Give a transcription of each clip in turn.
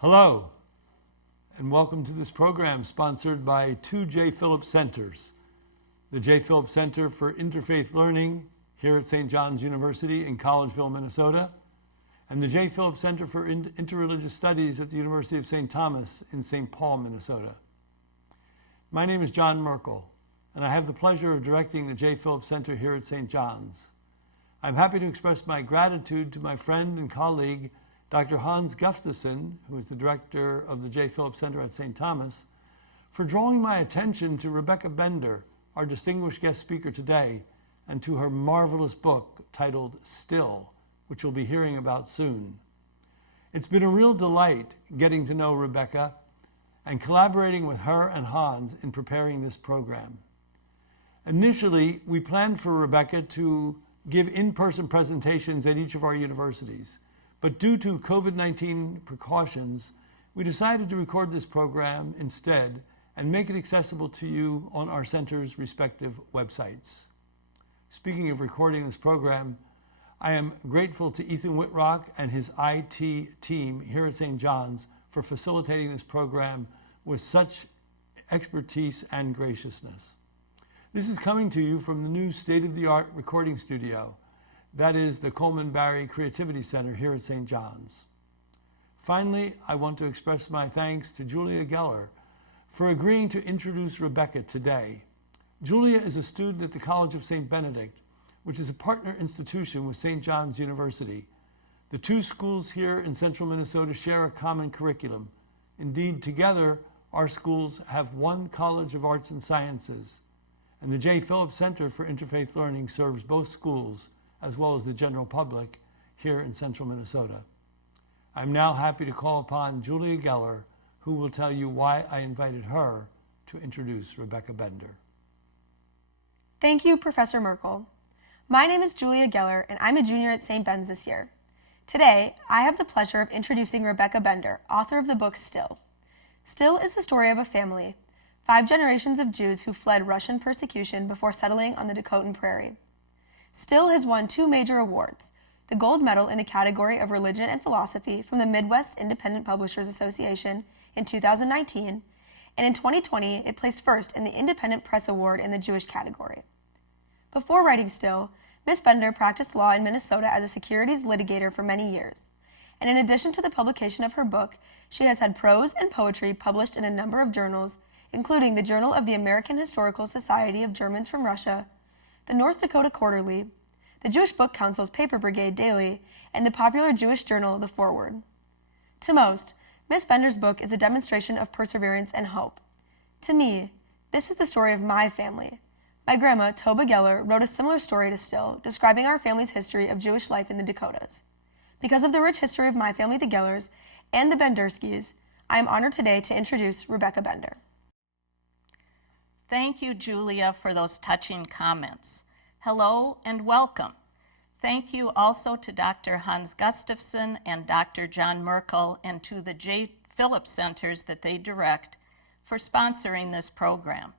Hello, and welcome to this program sponsored by two J. Phillips Centers. The J. Phillips Center for Interfaith Learning here at St. John's University in Collegeville, Minnesota, and the J. Phillips Center for Interreligious Studies at the University of St. Thomas in St. Paul, Minnesota. My name is John Merkel, and I have the pleasure of directing the J. Phillips Center here at St. John's. I'm happy to express my gratitude to my friend and colleague, Dr. Hans Gustafsson, who is the director of the J. Phillips Center at St. Thomas, for drawing my attention to Rebecca Bender, our distinguished guest speaker today, and to her marvelous book titled Still, which you'll be hearing about soon. It's been a real delight getting to know Rebecca and collaborating with her and Hans in preparing this program. Initially, we planned for Rebecca to give in-person presentations at each of our universities. But due to COVID-19 precautions, we decided to record this program instead and make it accessible to you on our center's respective websites. Speaking of recording this program, I am grateful to Ethan Whitrock and his IT team here at St. John's for facilitating this program with such expertise and graciousness. This is coming to you from the new state-of-the-art recording studio. That is the Colman Creativity Center here at St. John's. Finally, I want to express my thanks to Julia Geller for agreeing to introduce Rebecca today. Julia is a student at the College of St. Benedict, which is a partner institution with St. John's University. The two schools here in central Minnesota share a common curriculum. Indeed, together, our schools have one College of Arts and Sciences, and the J. Phillips Center for Interfaith Learning serves both schools as well as the general public here in central Minnesota. I'm now happy to call upon Julia Geller, who will tell you why I invited her to introduce Rebecca Bender. Thank you, Professor Merkel. My name is Julia Geller, and I'm a junior at St. Ben's this year. Today, I have the pleasure of introducing Rebecca Bender, author of the book Still. Still is the story of a family, 5 generations of Jews who fled Russian persecution before settling on the Dakota Prairie. Still has won 2 major awards, the gold medal in the category of religion and philosophy from the Midwest Independent Publishers Association in 2019, and in 2020 it placed first in the Independent Press Award in the Jewish category. Before writing Still, Ms. Bender practiced law in Minnesota as a securities litigator for many years, and in addition to the publication of her book, she has had prose and poetry published in a number of journals, including the Journal of the American Historical Society of Germans from Russia, the North Dakota Quarterly, the Jewish Book Council's Paper Brigade Daily, and the popular Jewish journal The Forward. To most, Ms. Bender's book is a demonstration of perseverance and hope. To me, this is the story of my family. My grandma, Toba Geller, wrote a similar story to Still, describing our family's history of Jewish life in the Dakotas. Because of the rich history of my family, the Gellers, and the Benderskys, I am honored today to introduce Rebecca Bender. Thank you, Julia, for those touching comments. Hello and welcome. Thank you also to Dr. Hans Gustafsson and Dr. John Merkel and to the J. Phillips Centers that they direct for sponsoring this program.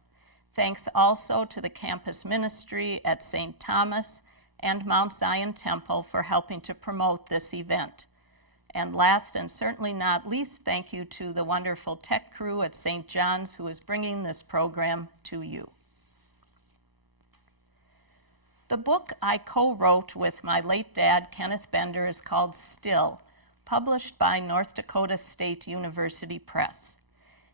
Thanks also to the campus ministry at St. Thomas and Mount Zion Temple for helping to promote this event. And last and certainly not least, thank you to the wonderful tech crew at St. John's who is bringing this program to you. The book I co-wrote with my late dad, Kenneth Bender, is called Still, published by North Dakota State University Press.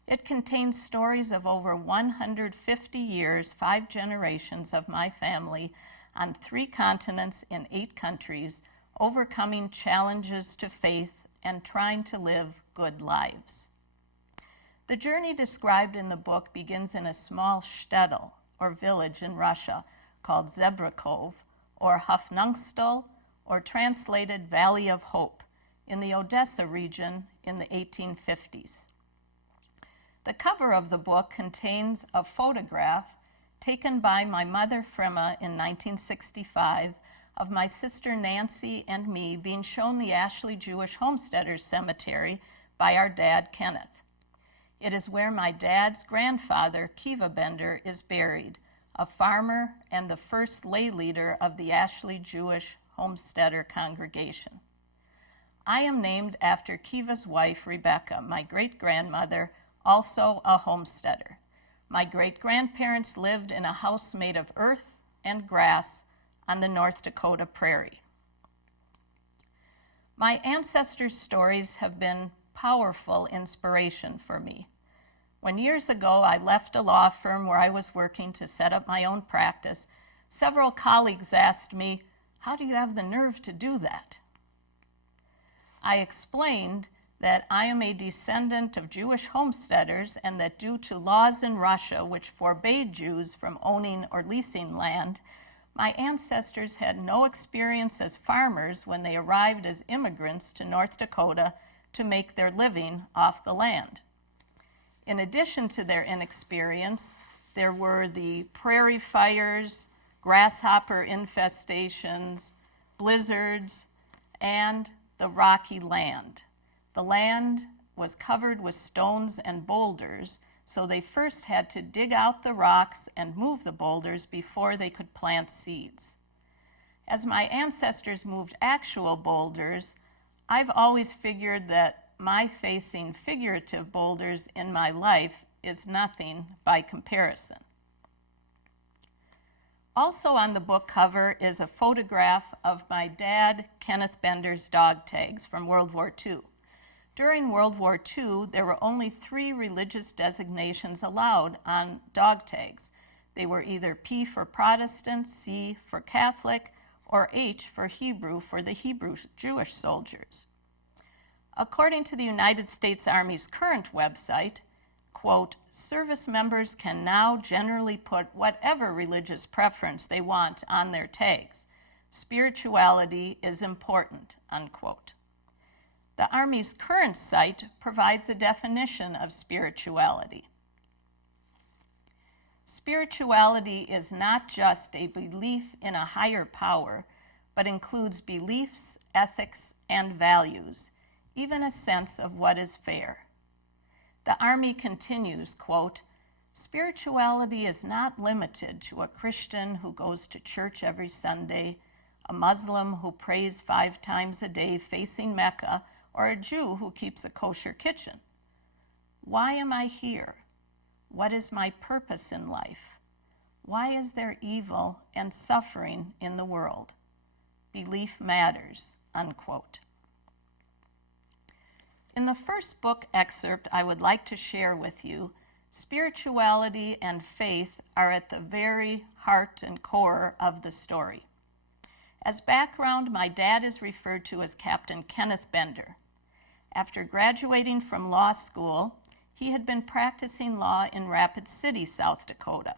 It contains stories of over 150 years, 5 generations of my family on 3 continents in 8 countries, overcoming challenges to faith and trying to live good lives. The journey described in the book begins in a small shtetl, or village in Russia, called Zebrakov, or Hufnungstal, or translated Valley of Hope, in the Odessa region in the 1850s. The cover of the book contains a photograph taken by my mother Frima in 1965 of my sister Nancy and me being shown the Ashley Jewish Homesteaders Cemetery by our dad Kenneth. It is where my dad's grandfather, Kiva Bender, is buried, a farmer and the first lay leader of the Ashley Jewish Homesteader congregation. I am named after Kiva's wife, Rebecca, my great-grandmother, also a homesteader. My great-grandparents lived in a house made of earth and grass on the North Dakota Prairie. My ancestors' stories have been powerful inspiration for me. When years ago I left a law firm where I was working to set up my own practice, several colleagues asked me, "How do you have the nerve to do that?" I explained that I am a descendant of Jewish homesteaders and that due to laws in Russia which forbade Jews from owning or leasing land, my ancestors had no experience as farmers when they arrived as immigrants to North Dakota to make their living off the land. In addition to their inexperience, there were the prairie fires, grasshopper infestations, blizzards, and the rocky land. The land was covered with stones and boulders, so they first had to dig out the rocks and move the boulders before they could plant seeds. As my ancestors moved actual boulders, I've always figured that my facing figurative boulders in my life is nothing by comparison. Also on the book cover is a photograph of my dad, Kenneth Bender's dog tags from World War II. During World War II, there were only 3 religious designations allowed on dog tags. They were either P for Protestant, C for Catholic, or H for Hebrew for the Hebrew Jewish soldiers. According to the United States Army's current website, quote, service members can now generally put whatever religious preference they want on their tags. Spirituality is important, unquote. The Army's current site provides a definition of spirituality. Spirituality is not just a belief in a higher power, but includes beliefs, ethics, and values, even a sense of what is fair. The Army continues, quote, spirituality is not limited to a Christian who goes to church every Sunday, a Muslim who prays 5 times a day facing Mecca, or a Jew who keeps a kosher kitchen. Why am I here? What is my purpose in life? Why is there evil and suffering in the world? Belief matters, unquote. In the first book excerpt I would like to share with you, spirituality and faith are at the very heart and core of the story. As background, my dad is referred to as Captain Kenneth Bender. After graduating from law school, he had been practicing law in Rapid City, South Dakota.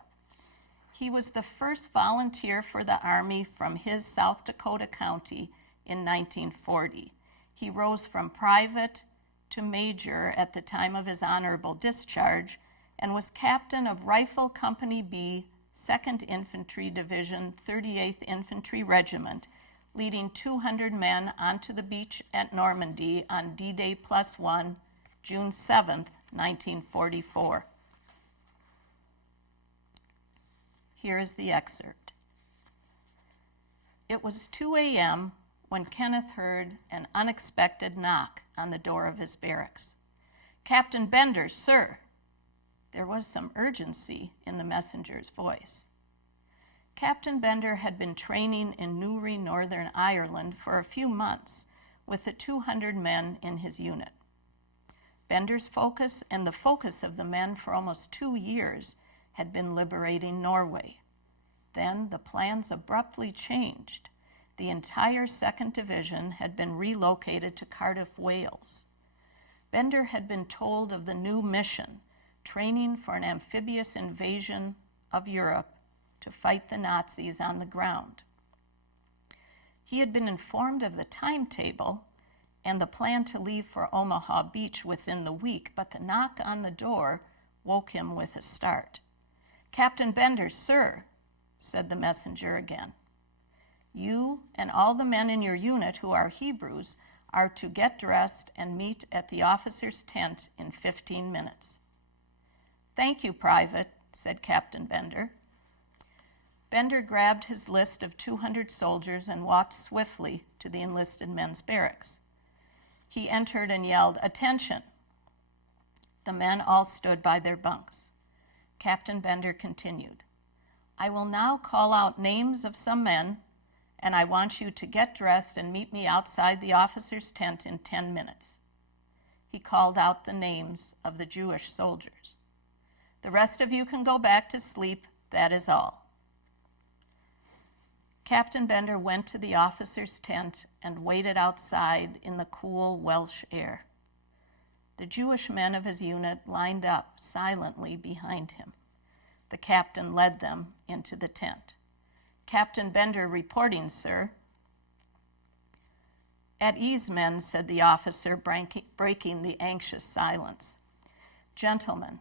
He was the first volunteer for the Army from his South Dakota county in 1940. He rose from private to major at the time of his honorable discharge and was captain of Rifle Company B, 2nd Infantry Division, 38th Infantry Regiment, leading 200 men onto the beach at Normandy on D-Day +1, June 7th, 1944. Here is the excerpt. It was 2 a.m. when Kenneth heard an unexpected knock on the door of his barracks. Captain Bender, sir. There was some urgency in the messenger's voice. Captain Bender had been training in Newry, Northern Ireland for a few months with the 200 men in his unit. Bender's focus and the focus of the men for almost 2 years had been liberating Norway. Then the plans abruptly changed. The entire 2nd Division had been relocated to Cardiff, Wales. Bender had been told of the new mission, training for an amphibious invasion of Europe to fight the Nazis on the ground. He had been informed of the timetable and the plan to leave for Omaha Beach within the week, but the knock on the door woke him with a start. Captain Bender, sir, said the messenger again. You and all the men in your unit who are Hebrews are to get dressed and meet at the officer's tent in 15 minutes. Thank you, Private, said Captain Bender. Bender grabbed his list of 200 soldiers and walked swiftly to the enlisted men's barracks. He entered and yelled, "Attention!" The men all stood by their bunks. Captain Bender continued, "I will now call out names of some men, and I want you to get dressed and meet me outside the officer's tent in 10 minutes. He called out the names of the Jewish soldiers. "The rest of you can go back to sleep, that is all." Captain Bender went to the officer's tent and waited outside in the cool Welsh air. The Jewish men of his unit lined up silently behind him. The captain led them into the tent. "Captain Bender reporting, sir." "At ease, men," said the officer, breaking the anxious silence. "Gentlemen,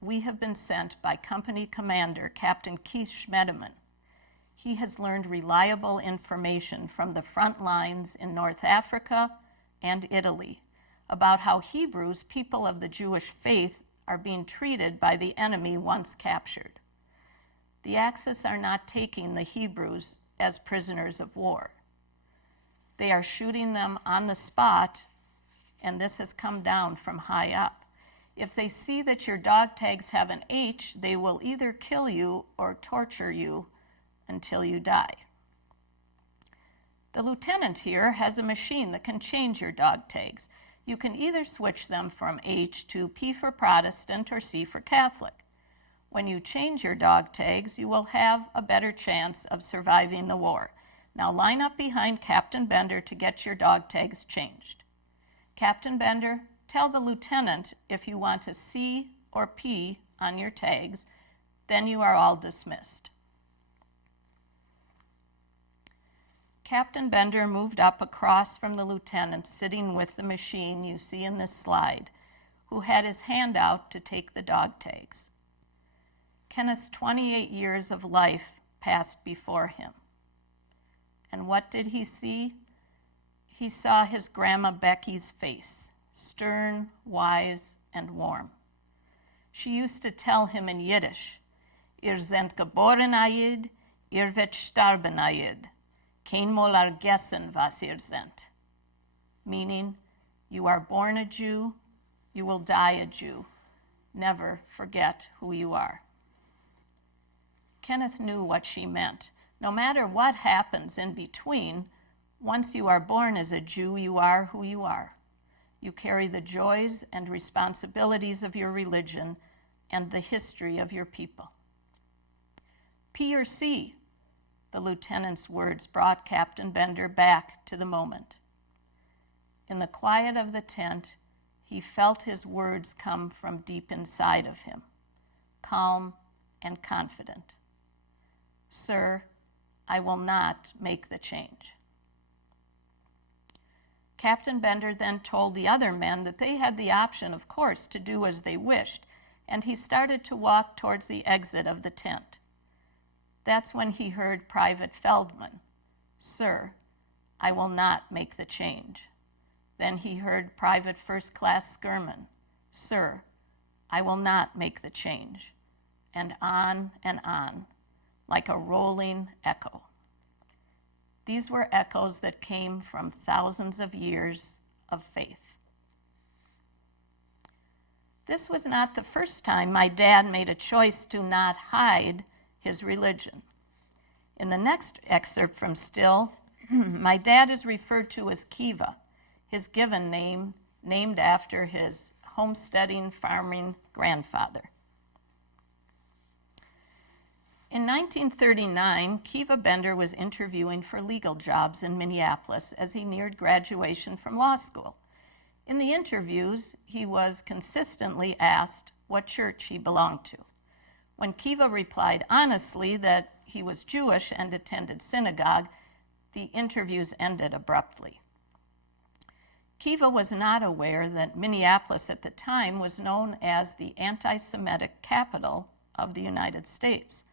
we have been sent by Company Commander Captain Keith Schmedeman. He has learned reliable information from the front lines in North Africa and Italy about how Hebrews, people of the Jewish faith, are being treated by the enemy once captured. The Axis are not taking the Hebrews as prisoners of war. They are shooting them on the spot, and this has come down from high up. If they see that your dog tags have an H, they will either kill you or torture you until you die. The lieutenant here has a machine that can change your dog tags. You can either switch them from H to P for Protestant or C for Catholic. When you change your dog tags, you will have a better chance of surviving the war. Now line up behind Captain Bender to get your dog tags changed. Captain Bender, tell the lieutenant if you want a C or P on your tags, then you are all dismissed." Captain Bender moved up across from the lieutenant sitting with the machine you see in this slide, who had his hand out to take the dog tags. Kenneth's 28 years of life passed before him. And what did he see? He saw his Grandma Becky's face, stern, wise, and warm. She used to tell him in Yiddish, "Ihr seid geboren a Yid, ihr wird sterben a Yid. Kein mal vergessen, was ihr seid." Meaning, you are born a Jew, you will die a Jew. Never forget who you are. Kenneth knew what she meant. No matter what happens in between, once you are born as a Jew, you are who you are. You carry the joys and responsibilities of your religion and the history of your people. "P or C?" The lieutenant's words brought Captain Bender back to the moment. In the quiet of the tent, he felt his words come from deep inside of him, calm and confident. "Sir, I will not make the change." Captain Bender then told the other men that they had the option, of course, to do as they wished, and he started to walk towards the exit of the tent. That's when he heard Private Feldman, "Sir, I will not make the change." Then he heard Private First Class Skirman, "Sir, I will not make the change." And on, like a rolling echo. These were echoes that came from thousands of years of faith. This was not the first time my dad made a choice to not hide his religion. In the next excerpt from Still, my dad is referred to as Kiva, his given name named after his homesteading, farming grandfather. In 1939, Kiva Bender was interviewing for legal jobs in Minneapolis as he neared graduation from law school. In the interviews, he was consistently asked what church he belonged to. When Kiva replied honestly that he was Jewish and attended synagogue, the interviews ended abruptly. Kiva was not aware that Minneapolis at the time was known as the anti-Semitic capital of the United States.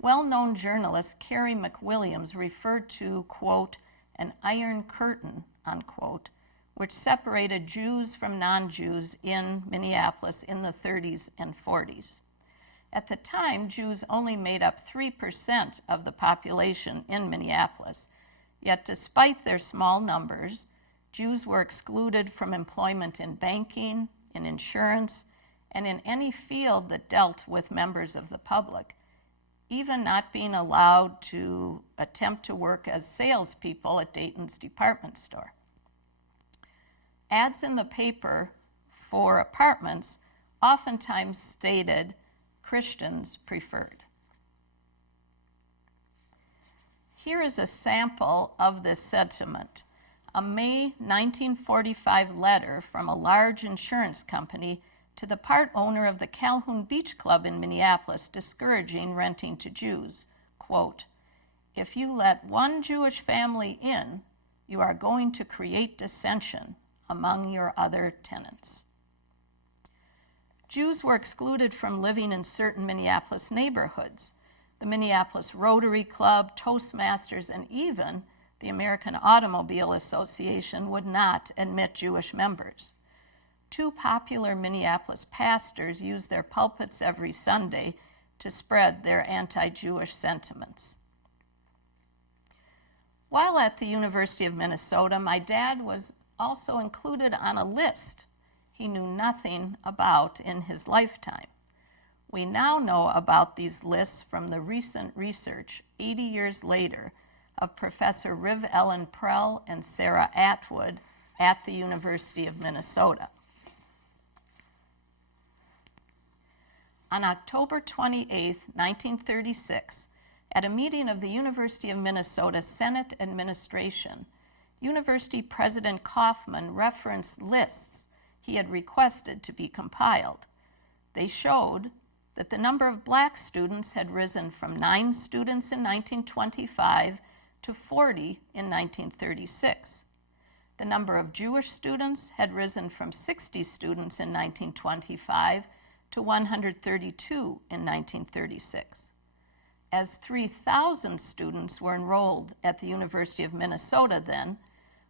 Well-known journalist Carrie McWilliams referred to, quote, an iron curtain, unquote, which separated Jews from non-Jews in Minneapolis in the 30s and 40s. At the time, Jews only made up 3% of the population in Minneapolis, yet despite their small numbers, Jews were excluded from employment in banking, in insurance, and in any field that dealt with members of the public, even not being allowed to attempt to work as salespeople at Dayton's department store. Ads in the paper for apartments oftentimes stated Christians preferred. Here is a sample of this sentiment, a May 1945 letter from a large insurance company to the part owner of the Calhoun Beach Club in Minneapolis discouraging renting to Jews. Quote, "If you let one Jewish family in, you are going to create dissension among your other tenants." Jews were excluded from living in certain Minneapolis neighborhoods. The Minneapolis Rotary Club, Toastmasters, and even the American Automobile Association would not admit Jewish members. Two popular Minneapolis pastors used their pulpits every Sunday to spread their anti-Jewish sentiments. While at the University of Minnesota, my dad was also included on a list he knew nothing about in his lifetime. We now know about these lists from the recent research, 80 years later, of Professor Riv Ellen Prell and Sarah Atwood at the University of Minnesota. On October 28, 1936, at a meeting of the University of Minnesota Senate Administration, University President Kaufman referenced lists he had requested to be compiled. They showed that the number of black students had risen from 9 students in 1925 to 40 in 1936. The number of Jewish students had risen from 60 students in 1925 to 132 in 1936. As 3,000 students were enrolled at the University of Minnesota then,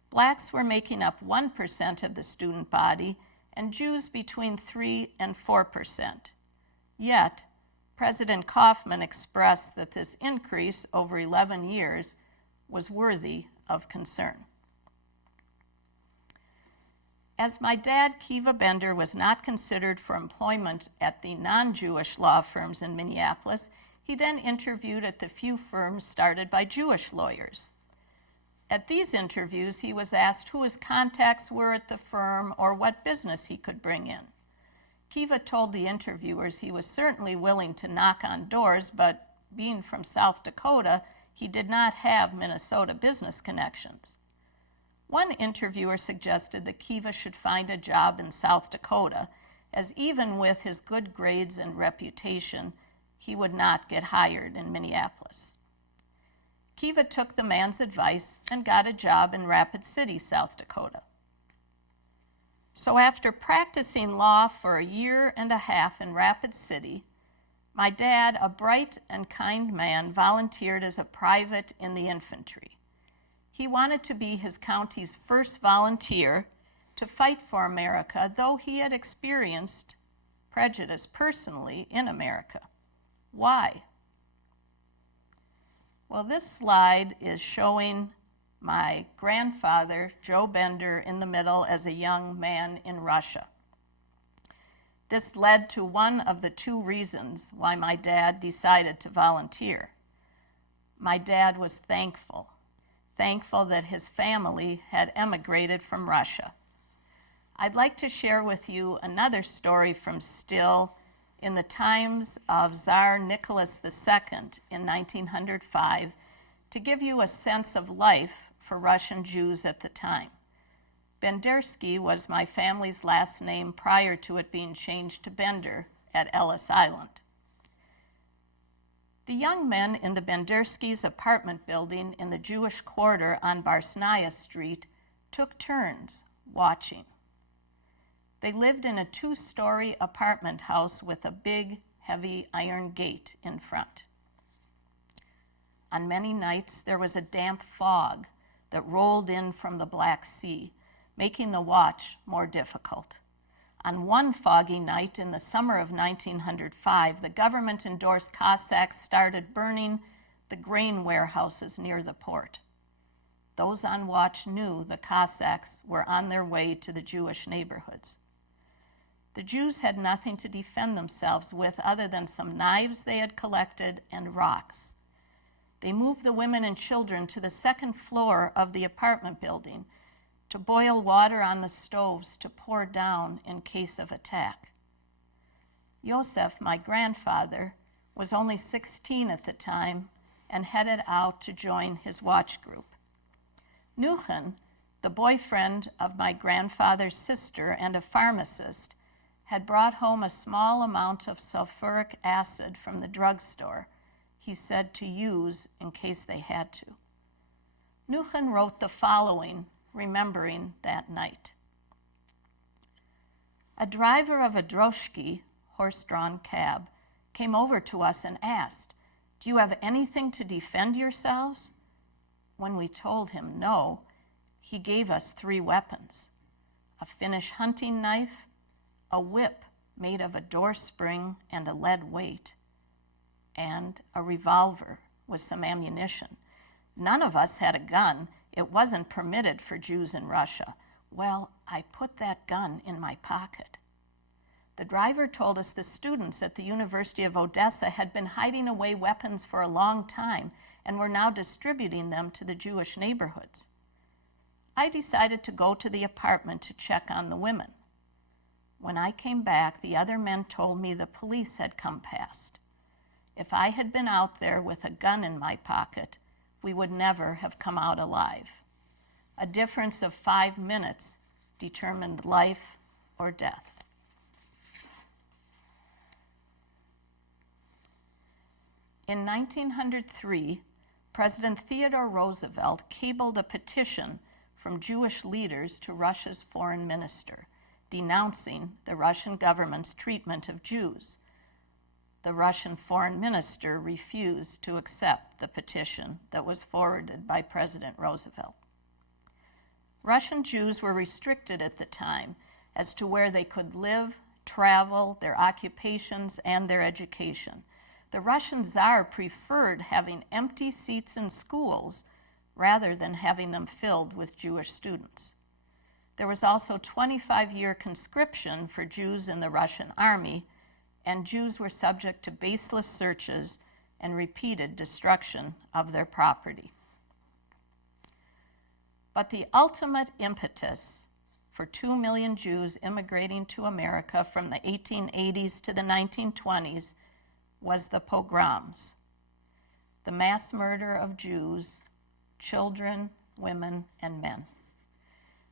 blacks were making up 1% of the student body and Jews between 3 and 4%. Yet, President Kaufman expressed that this increase over 11 years was worthy of concern. As my dad, Kiva Bender, was not considered for employment at the non-Jewish law firms in Minneapolis, he then interviewed at the few firms started by Jewish lawyers. At these interviews, he was asked who his contacts were at the firm or what business he could bring in. Kiva told the interviewers he was certainly willing to knock on doors, but being from South Dakota, he did not have Minnesota business connections. One interviewer suggested that Kiva should find a job in South Dakota, as even with his good grades and reputation, he would not get hired in Minneapolis. Kiva took the man's advice and got a job in Rapid City, South Dakota. So after practicing law for a year and a half in Rapid City, my dad, a bright and kind man, volunteered as a private in the infantry. He wanted to be his county's first volunteer to fight for America, though he had experienced prejudice personally in America. Why? Well, this slide is showing my grandfather, Joe Bender, in the middle as a young man in Russia. This led to one of the 2 reasons why my dad decided to volunteer. My dad was thankful that his family had emigrated from Russia. I'd like to share with you another story from Still in the times of Tsar Nicholas II in 1905 to give you a sense of life for Russian Jews at the time. Bendersky was my family's last name prior to it being changed to Bender at Ellis Island. The young men in the Benderskys apartment building in the Jewish quarter on Barsnaya Street took turns watching. They lived in a 2-story apartment house with a big, heavy iron gate in front. On many nights, there was a damp fog that rolled in from the Black Sea, making the watch more difficult. On one foggy night in the summer of 1905, the government-endorsed Cossacks started burning the grain warehouses near the port. those on watch knew the Cossacks were on their way to the Jewish neighborhoods. The Jews had nothing to defend themselves with other than some knives they had collected and rocks. They moved the women and children to the second floor of the apartment building to boil water on the stoves to pour down in case of attack. Yosef, my grandfather, was only 16 at the time and headed out to join his watch group. Nuchen, the boyfriend of my grandfather's sister and a pharmacist, had brought home a small amount of sulfuric acid from the drugstore, he said to use in case they had to. Nuchen wrote the following, remembering that night. A driver of a droshky, horse-drawn cab, came over to us and asked, "Do you have anything to defend yourselves?" When we told him no, he gave us 3 weapons: a Finnish hunting knife, a whip made of a door spring and a lead weight, and a revolver with some ammunition. None of us had a gun. It wasn't permitted for Jews in Russia. Well, I put that gun in my pocket. The driver told us the students at the University of Odessa had been hiding away weapons for a long time and were now distributing them to the Jewish neighborhoods. I decided to go to the apartment to check on the women. When I came back, the other men told me the police had come past. If I had been out there with a gun in my pocket, we would never have come out alive. A difference of 5 minutes determined life or death. In 1903, President Theodore Roosevelt cabled a petition from Jewish leaders to Russia's foreign minister, denouncing the Russian government's treatment of Jews. The Russian foreign minister refused to accept the petition that was forwarded by President Roosevelt. Russian Jews were restricted at the time as to where they could live, travel, their occupations, and their education. The Russian Tsar preferred having empty seats in schools rather than having them filled with Jewish students. There was also 25-year conscription for Jews in the Russian army, and Jews were subject to baseless searches and repeated destruction of their property. But the ultimate impetus for 2 million Jews immigrating to America from the 1880s to the 1920s was the pogroms, the mass murder of Jews, children, women, and men.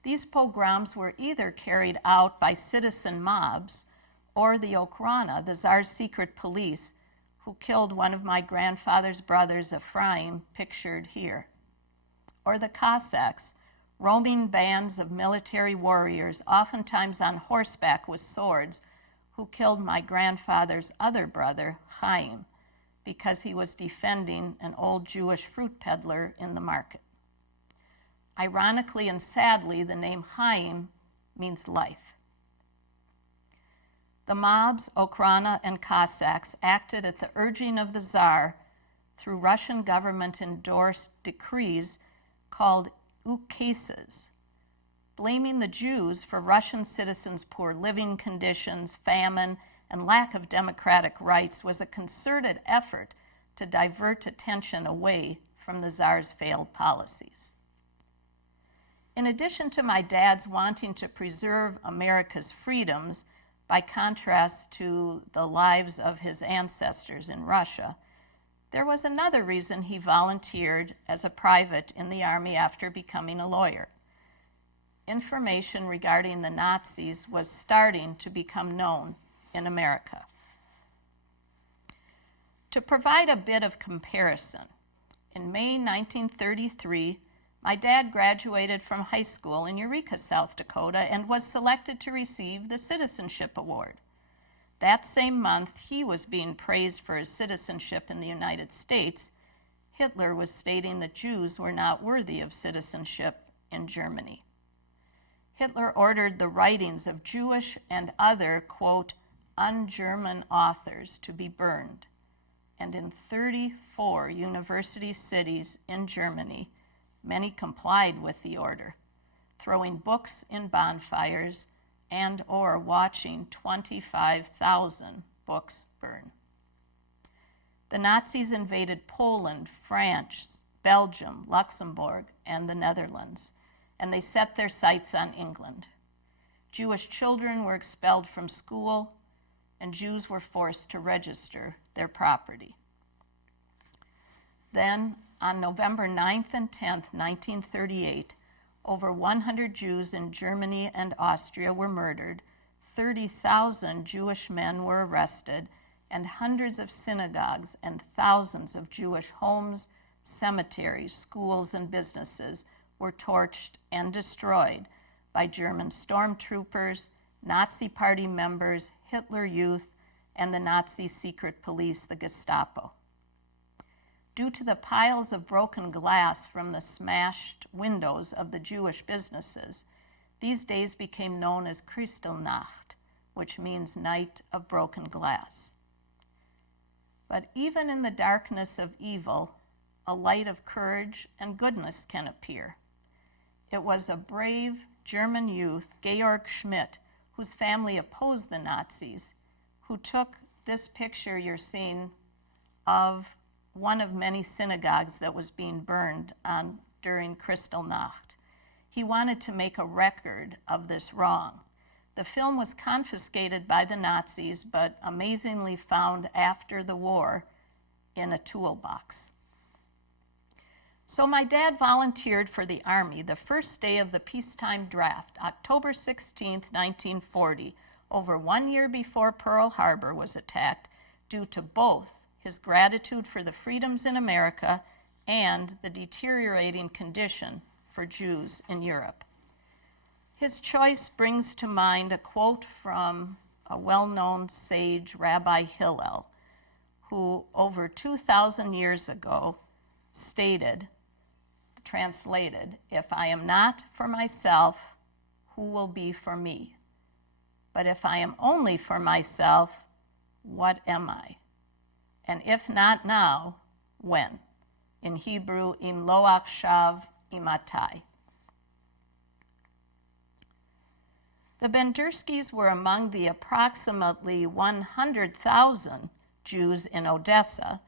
These pogroms were either carried out by citizen mobs or the Okhrana, the Tsar's secret police, who killed one of my grandfather's brothers, Ephraim, pictured here, or the Cossacks, roaming bands of military warriors, oftentimes on horseback with swords, who killed my grandfather's other brother, Chaim, because he was defending an old Jewish fruit peddler in the market. Ironically and sadly, the name Chaim means life. The mobs, Okhrana, and Cossacks acted at the urging of the Tsar through Russian government-endorsed decrees called ukases, blaming the Jews for Russian citizens' poor living conditions, famine, and lack of democratic rights was a concerted effort to divert attention away from the Tsar's failed policies. In addition to my dad's wanting to preserve America's freedoms, by contrast to the lives of his ancestors in Russia, there was another reason he volunteered as a private in the Army after becoming a lawyer. Information regarding the Nazis was starting to become known in America. To provide a bit of comparison, in May 1933, my dad graduated from high school in Eureka, South Dakota, and was selected to receive the Citizenship Award. That same month, he was being praised for his citizenship in the United States. Hitler was stating that Jews were not worthy of citizenship in Germany. Hitler ordered the writings of Jewish and other, quote, un-German authors to be burned. And in 34 university cities in Germany, Many complied with the order, throwing books in bonfires and or watching 25,000 books burn. The Nazis invaded Poland, France, Belgium, Luxembourg, and the Netherlands, and they set their sights on England. Jewish children were expelled from school, and Jews were forced to register their property. Then, on November 9th and 10th, 1938, over 100 Jews in Germany and Austria were murdered, 30,000 Jewish men were arrested, and hundreds of synagogues and thousands of Jewish homes, cemeteries, schools, and businesses were torched and destroyed by German stormtroopers, Nazi Party members, Hitler Youth, and the Nazi secret police, the Gestapo. Due to the piles of broken glass from the smashed windows of the Jewish businesses, these days became known as Kristallnacht, which means night of broken glass. But even in the darkness of evil, a light of courage and goodness can appear. It was a brave German youth, Georg Schmidt, whose family opposed the Nazis, who took this picture you're seeing of one of many synagogues that was being burned during Kristallnacht. He wanted to make a record of this wrong. The film was confiscated by the Nazis, but amazingly found after the war in a toolbox. So my dad volunteered for the Army the first day of the peacetime draft, October 16th, 1940, over 1 year before Pearl Harbor was attacked, due to both his gratitude for the freedoms in America and the deteriorating condition for Jews in Europe. His choice brings to mind a quote from a well-known sage, Rabbi Hillel, who over 2,000 years ago stated, translated, "If I am not for myself, who will be for me? But if I am only for myself, what am I? And if not now, when?" In Hebrew, im lo achshav, imatai. The Benderskys were among the approximately 100,000 Jews in Odessa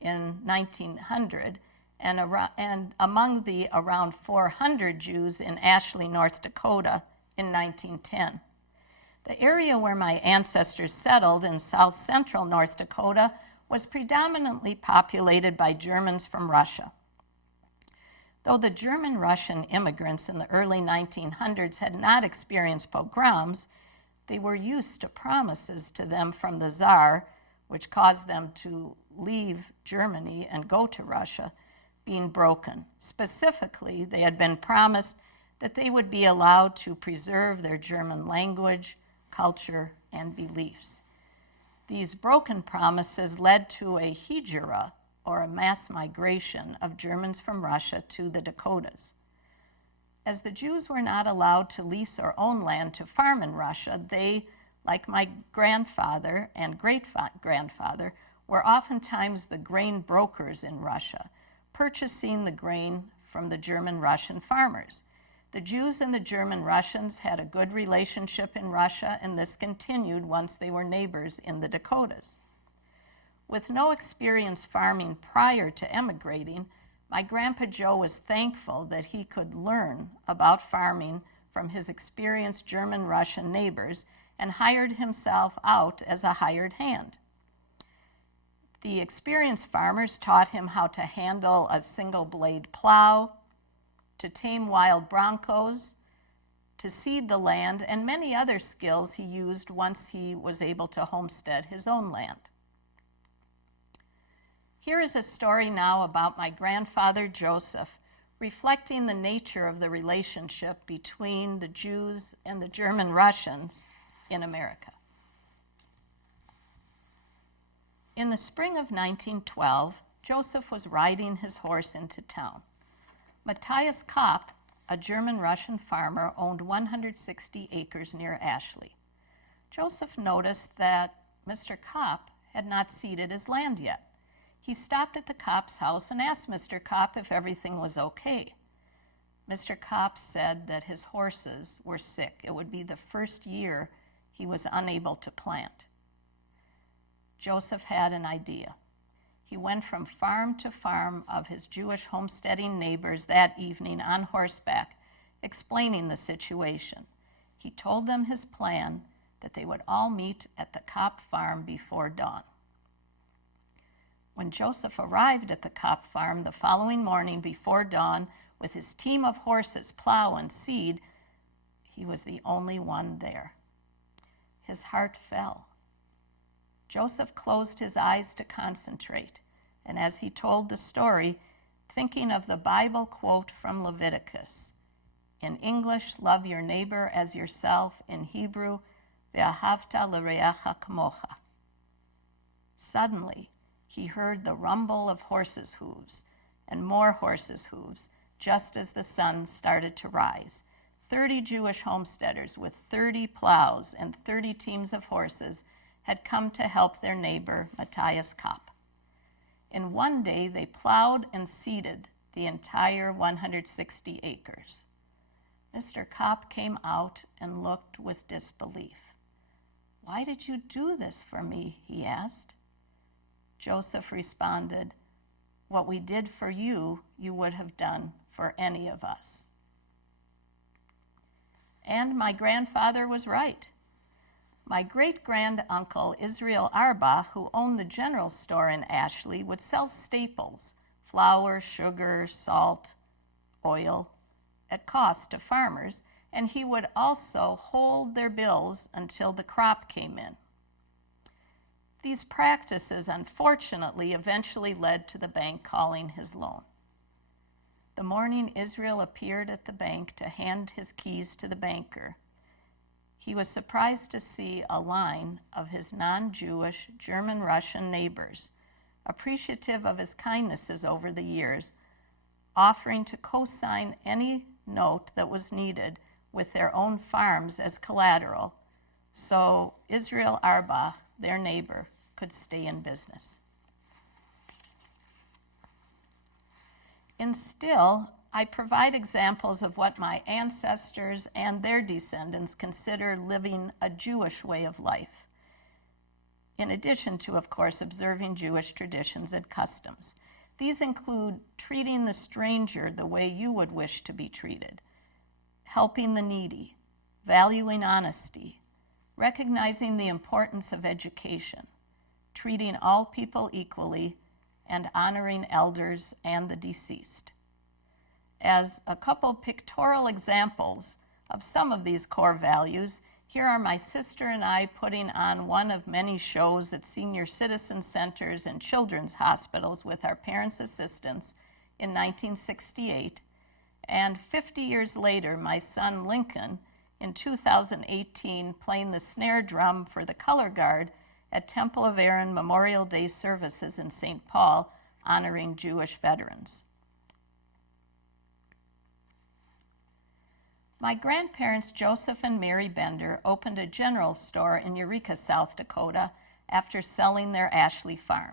in 1900 and among the around 400 Jews in Ashley, North Dakota in 1910. The area where my ancestors settled in south central North Dakota was predominantly populated by Germans from Russia. Though the German-Russian immigrants in the early 1900s had not experienced pogroms, they were used to promises to them from the Tsar, which caused them to leave Germany and go to Russia, being broken. Specifically, they had been promised that they would be allowed to preserve their German language, culture, and beliefs. These broken promises led to a hijra, or a mass migration of Germans from Russia to the Dakotas. As the Jews were not allowed to lease or own land to farm in Russia, they, like my grandfather and great-grandfather, were oftentimes the grain brokers in Russia, purchasing the grain from the German-Russian farmers. The Jews and the German-Russians had a good relationship in Russia, and this continued once they were neighbors in the Dakotas. With no experience farming prior to emigrating, my Grandpa Joe was thankful that he could learn about farming from his experienced German-Russian neighbors and hired himself out as a hired hand. The experienced farmers taught him how to handle a single-blade plow, to tame wild broncos, to seed the land, and many other skills he used once he was able to homestead his own land. Here is a story now about my grandfather Joseph, reflecting the nature of the relationship between the Jews and the German-Russians in America. In the spring of 1912, Joseph was riding his horse into town. Matthias Kopp, a German-Russian farmer, owned 160 acres near Ashley. Joseph noticed that Mr. Kopp had not seeded his land yet. He stopped at the Kopp's house and asked Mr. Kopp if everything was okay. Mr. Kopp said that his horses were sick. It would be the first year he was unable to plant. Joseph had an idea. He went from farm to farm of his Jewish homesteading neighbors that evening on horseback, explaining the situation. He told them his plan, that they would all meet at the Kopp farm before dawn. When Joseph arrived at the Kopp farm the following morning before dawn with his team of horses, plow, and seed, he was the only one there. His heart fell. Joseph closed his eyes to concentrate, and as he told the story, thinking of the Bible quote from Leviticus, in English, love your neighbor as yourself, in Hebrew, ve'ahavta l'reacha k'mocha. Suddenly, he heard the rumble of horses' hooves and more horses' hooves just as the sun started to rise. 30 Jewish homesteaders with 30 plows and 30 teams of horses had come to help their neighbor, Matthias Kopp. In one day, they plowed and seeded the entire 160 acres. Mr. Kopp came out and looked with disbelief. "Why did you do this for me?" he asked. Joseph responded, "What we did for you, you would have done for any of us." And my grandfather was right. My great-grand-uncle, Israel Arba, who owned the general store in Ashley, would sell staples, flour, sugar, salt, oil, at cost to farmers, and he would also hold their bills until the crop came in. These practices, unfortunately, eventually led to the bank calling his loan. The morning Israel appeared at the bank to hand his keys to the banker, he was surprised to see a line of his non-Jewish German-Russian neighbors, appreciative of his kindnesses over the years, offering to co-sign any note that was needed with their own farms as collateral, so Israel Arba, their neighbor, could stay in business. In Still, I provide examples of what my ancestors and their descendants consider living a Jewish way of life, in addition to, of course, observing Jewish traditions and customs. These include treating the stranger the way you would wish to be treated, helping the needy, valuing honesty, recognizing the importance of education, treating all people equally, and honoring elders and the deceased. As a couple pictorial examples of some of these core values, here are my sister and I putting on one of many shows at senior citizen centers and children's hospitals with our parents' assistance in 1968, and 50 years later, my son Lincoln in 2018 playing the snare drum for the Color Guard at Temple of Aaron Memorial Day services in St. Paul, honoring Jewish veterans. My grandparents, Joseph and Mary Bender, opened a general store in Eureka, South Dakota, after selling their Ashley farm.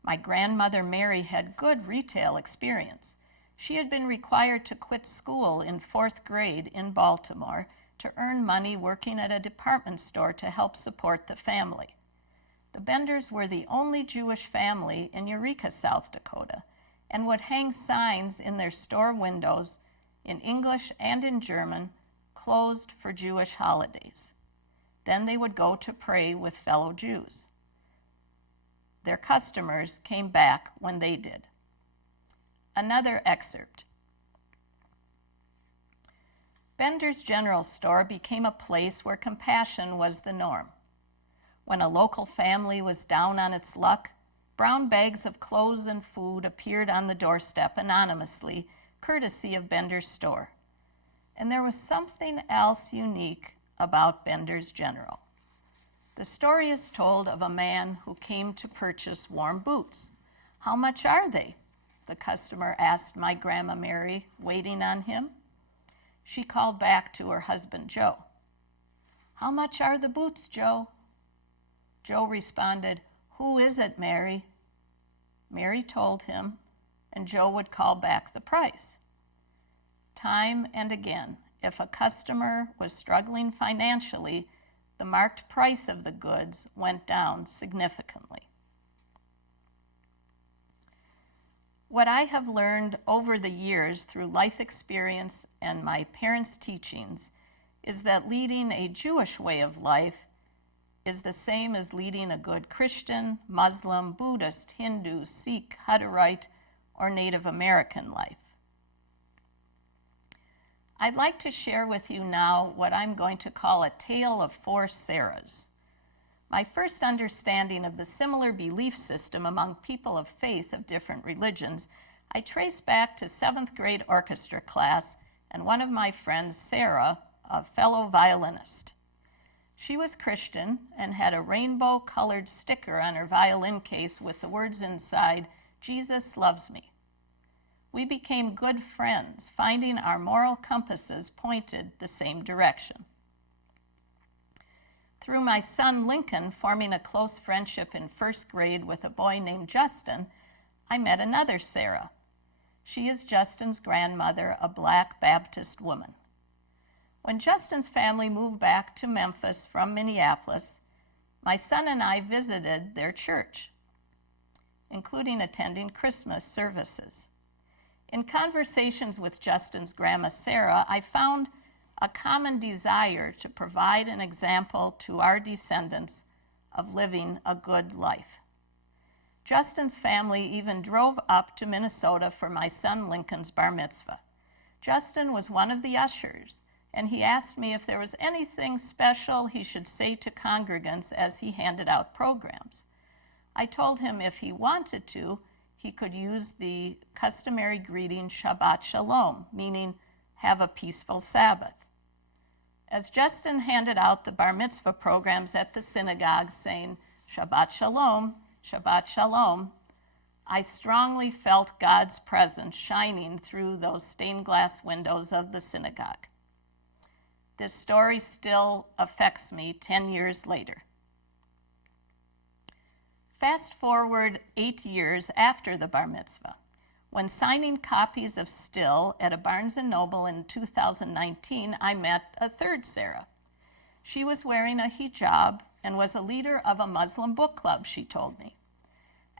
My grandmother, Mary, had good retail experience. She had been required to quit school in 4th grade in Baltimore to earn money working at a department store to help support the family. The Benders were the only Jewish family in Eureka, South Dakota, and would hang signs in their store windows in English and in German, closed for Jewish holidays. Then they would go to pray with fellow Jews. Their customers came back when they did. Another excerpt. Bender's General Store became a place where compassion was the norm. When a local family was down on its luck, brown bags of clothes and food appeared on the doorstep anonymously, courtesy of Bender's store. And there was something else unique about Bender's General. The story is told of a man who came to purchase warm boots. "How much are they?" the customer asked my Grandma Mary, waiting on him. She called back to her husband, Joe. "How much are the boots, Joe?" Joe responded, "Who is it, Mary?" Mary told him, and Joe would call back the price. Time and again, if a customer was struggling financially, the marked price of the goods went down significantly. What I have learned over the years through life experience and my parents' teachings is that leading a Jewish way of life is the same as leading a good Christian, Muslim, Buddhist, Hindu, Sikh, Hutterite, or Native American life. I'd like to share with you now what I'm going to call a tale of four Sarahs. My first understanding of the similar belief system among people of faith of different religions, I trace back to 7th grade orchestra class and one of my friends, Sarah, a fellow violinist. She was Christian and had a rainbow-colored sticker on her violin case with the words inside, "Jesus loves me." We became good friends, finding our moral compasses pointed the same direction. Through my son Lincoln forming a close friendship in 1st grade with a boy named Justin, I met another Sarah. She is Justin's grandmother, a Black Baptist woman. When Justin's family moved back to Memphis from Minneapolis, my son and I visited their church, including attending Christmas services. In conversations with Justin's grandma Sarah, I found a common desire to provide an example to our descendants of living a good life. Justin's family even drove up to Minnesota for my son Lincoln's bar mitzvah. Justin was one of the ushers, and he asked me if there was anything special he should say to congregants as he handed out programs. I told him if he wanted to, he could use the customary greeting Shabbat Shalom, meaning have a peaceful Sabbath. As Justin handed out the bar mitzvah programs at the synagogue saying Shabbat Shalom, Shabbat Shalom, I strongly felt God's presence shining through those stained glass windows of the synagogue. This story still affects me 10 years later. Fast forward 8 years after the bar mitzvah, when signing copies of Still at a Barnes & Noble in 2019, I met a third Sarah. She was wearing a hijab and was a leader of a Muslim book club, she told me.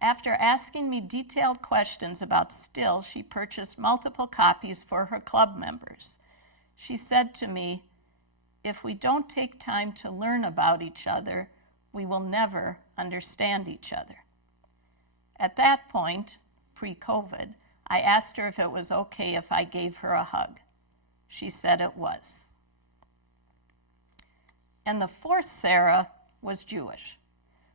After asking me detailed questions about Still, she purchased multiple copies for her club members. She said to me, "If we don't take time to learn about each other, we will never understand each other." At that point, pre-COVID, I asked her if it was okay if I gave her a hug. She said it was. And the fourth Sarah was Jewish.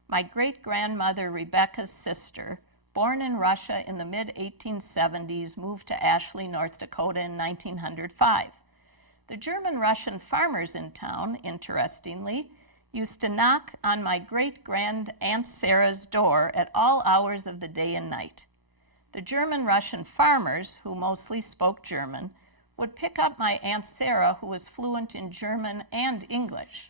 My great-grandmother Rebecca's sister, born in Russia in the mid-1870s, moved to Ashley, North Dakota in 1905. The German-Russian farmers in town, interestingly, used to knock on my great-grand-aunt Sarah's door at all hours of the day and night. The German-Russian farmers, who mostly spoke German, would pick up my Aunt Sarah, who was fluent in German and English,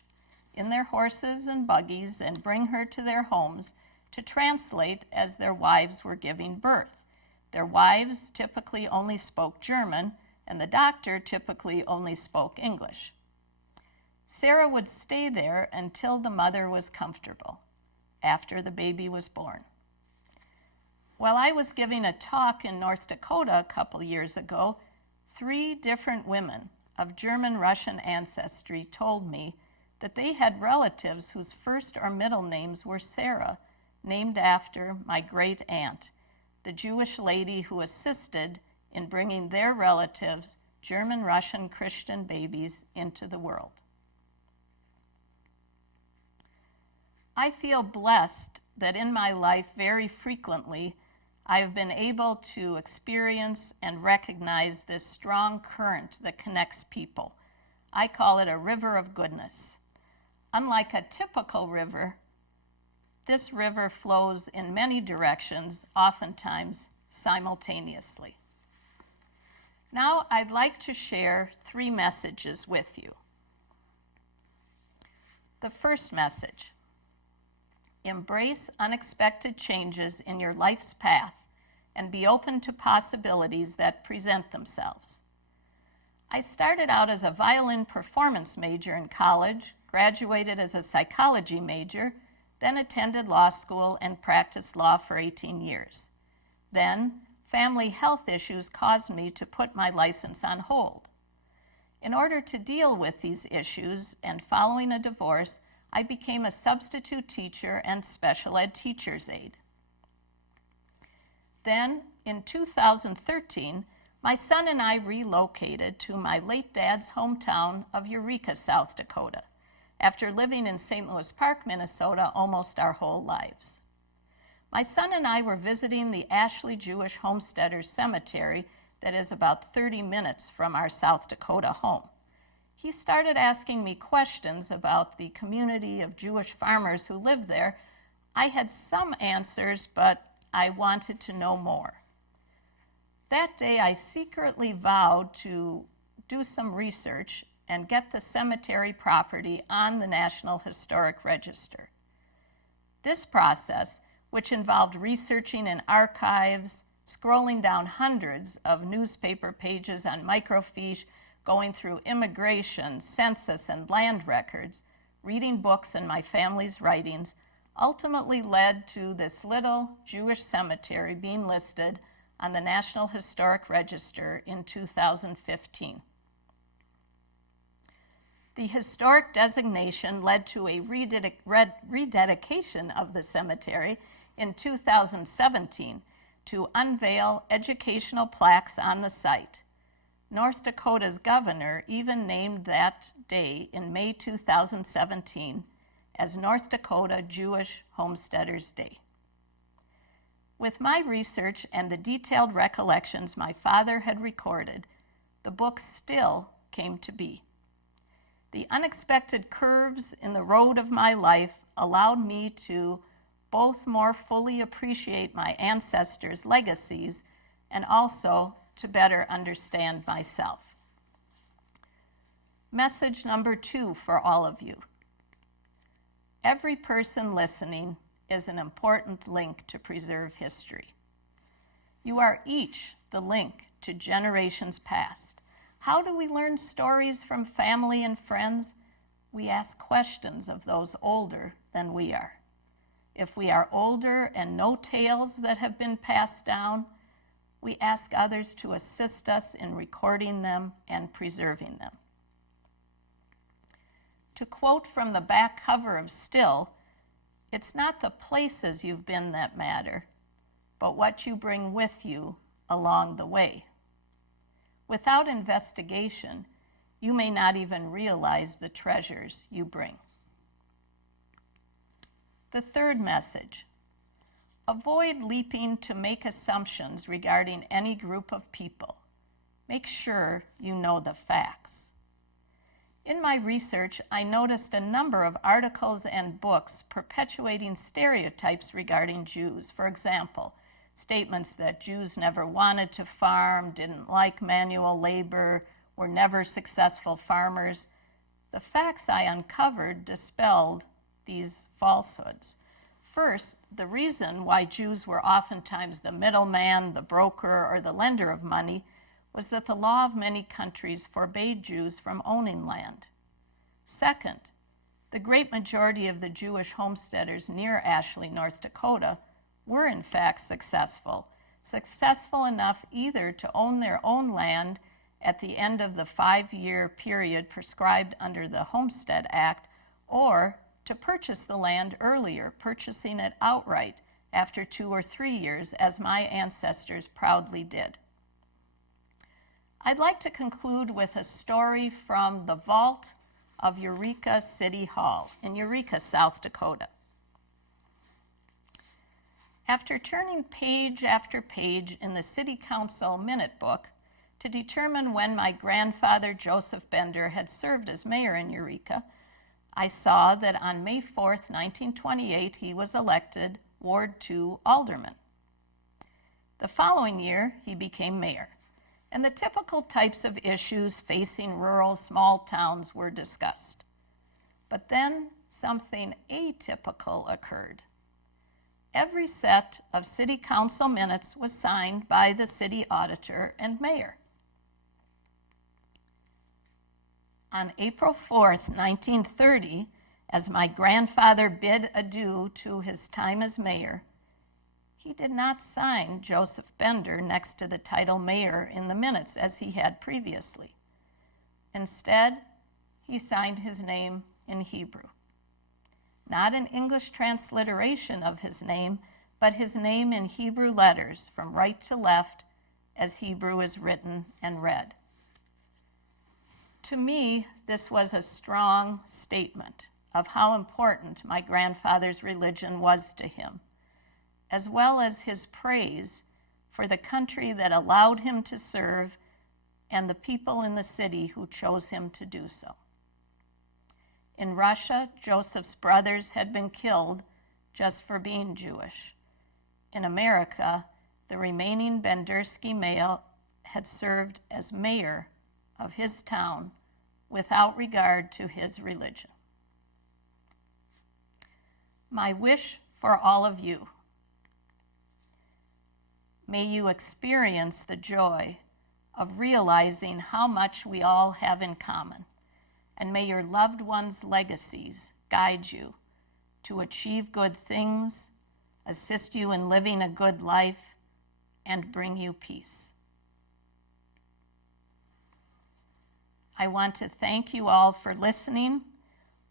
in their horses and buggies and bring her to their homes to translate as their wives were giving birth. Their wives typically only spoke German, and the doctor typically only spoke English. Sarah would stay there until the mother was comfortable, after the baby was born. While I was giving a talk in North Dakota a couple years ago, 3 different women of German-Russian ancestry told me that they had relatives whose first or middle names were Sarah, named after my great-aunt, the Jewish lady who assisted in bringing their relatives' German-Russian Christian babies into the world. I feel blessed that in my life very frequently I have been able to experience and recognize this strong current that connects people. I call it a river of goodness. Unlike a typical river, this river flows in many directions, oftentimes simultaneously. Now I'd like to share 3 messages with you. The first message: embrace unexpected changes in your life's path and be open to possibilities that present themselves. I started out as a violin performance major in college, graduated as a psychology major, then attended law school and practiced law for 18 years. Then, family health issues caused me to put my license on hold. In order to deal with these issues and following a divorce, I became a substitute teacher and special ed teacher's aide. Then, in 2013, my son and I relocated to my late dad's hometown of Eureka, South Dakota, after living in St. Louis Park, Minnesota, almost our whole lives. My son and I were visiting the Ashley Jewish Homesteaders Cemetery that is about 30 minutes from our South Dakota home. He started asking me questions about the community of Jewish farmers who live there. I had some answers, but I wanted to know more. That day, I secretly vowed to do some research and get the cemetery property on the National Historic Register. This process, which involved researching in archives, scrolling down hundreds of newspaper pages on microfiche, going through immigration, census, and land records, reading books and my family's writings, ultimately led to this little Jewish cemetery being listed on the National Historic Register in 2015. The historic designation led to a rededication of the cemetery in 2017 to unveil educational plaques on the site. North Dakota's governor even named that day in May 2017 as North Dakota Jewish Homesteaders Day. With my research and the detailed recollections my father had recorded, the book Still came to be. The unexpected curves in the road of my life allowed me to both more fully appreciate my ancestors' legacies and also to better understand myself. Message number 2 for all of you. Every person listening is an important link to preserve history. You are each the link to generations past. How do we learn stories from family and friends? We ask questions of those older than we are. If we are older and know tales that have been passed down, we ask others to assist us in recording them and preserving them. To quote from the back cover of Still, it's not the places you've been that matter, but what you bring with you along the way. Without investigation, you may not even realize the treasures you bring. The third message: avoid leaping to make assumptions regarding any group of people. Make sure you know the facts. In my research, I noticed a number of articles and books perpetuating stereotypes regarding Jews. For example, statements that Jews never wanted to farm, didn't like manual labor, were never successful farmers. The facts I uncovered dispelled these falsehoods. First, the reason why Jews were oftentimes the middleman, the broker, or the lender of money was that the law of many countries forbade Jews from owning land. Second, the great majority of the Jewish homesteaders near Ashley, North Dakota, were in fact successful enough either to own their own land at the end of the 5-year period prescribed under the Homestead Act, or to purchase the land earlier, purchasing it outright after 2 or 3 years, as my ancestors proudly did. I'd like to conclude with a story from the vault of Eureka City Hall in Eureka, South Dakota. After turning page after page in the City Council Minute Book to determine when my grandfather, Joseph Bender, had served as mayor in Eureka, I saw that on May 4th, 1928, he was elected Ward 2 alderman. The following year, he became mayor, and the typical types of issues facing rural small towns were discussed. But then something atypical occurred. Every set of city council minutes was signed by the city auditor and mayor. On April 4th, 1930, as my grandfather bid adieu to his time as mayor, he did not sign Joseph Bender next to the title mayor in the minutes as he had previously. Instead, he signed his name in Hebrew. Not an English transliteration of his name, but his name in Hebrew letters from right to left as Hebrew is written and read. To me, this was a strong statement of how important my grandfather's religion was to him, as well as his praise for the country that allowed him to serve and the people in the city who chose him to do so. In Russia, Joseph's brothers had been killed just for being Jewish. In America, the remaining Bendersky male had served as mayor of his town without regard to his religion. My wish for all of you: may you experience the joy of realizing how much we all have in common, and may your loved ones' legacies guide you to achieve good things, assist you in living a good life, and bring you peace. I want to thank you all for listening.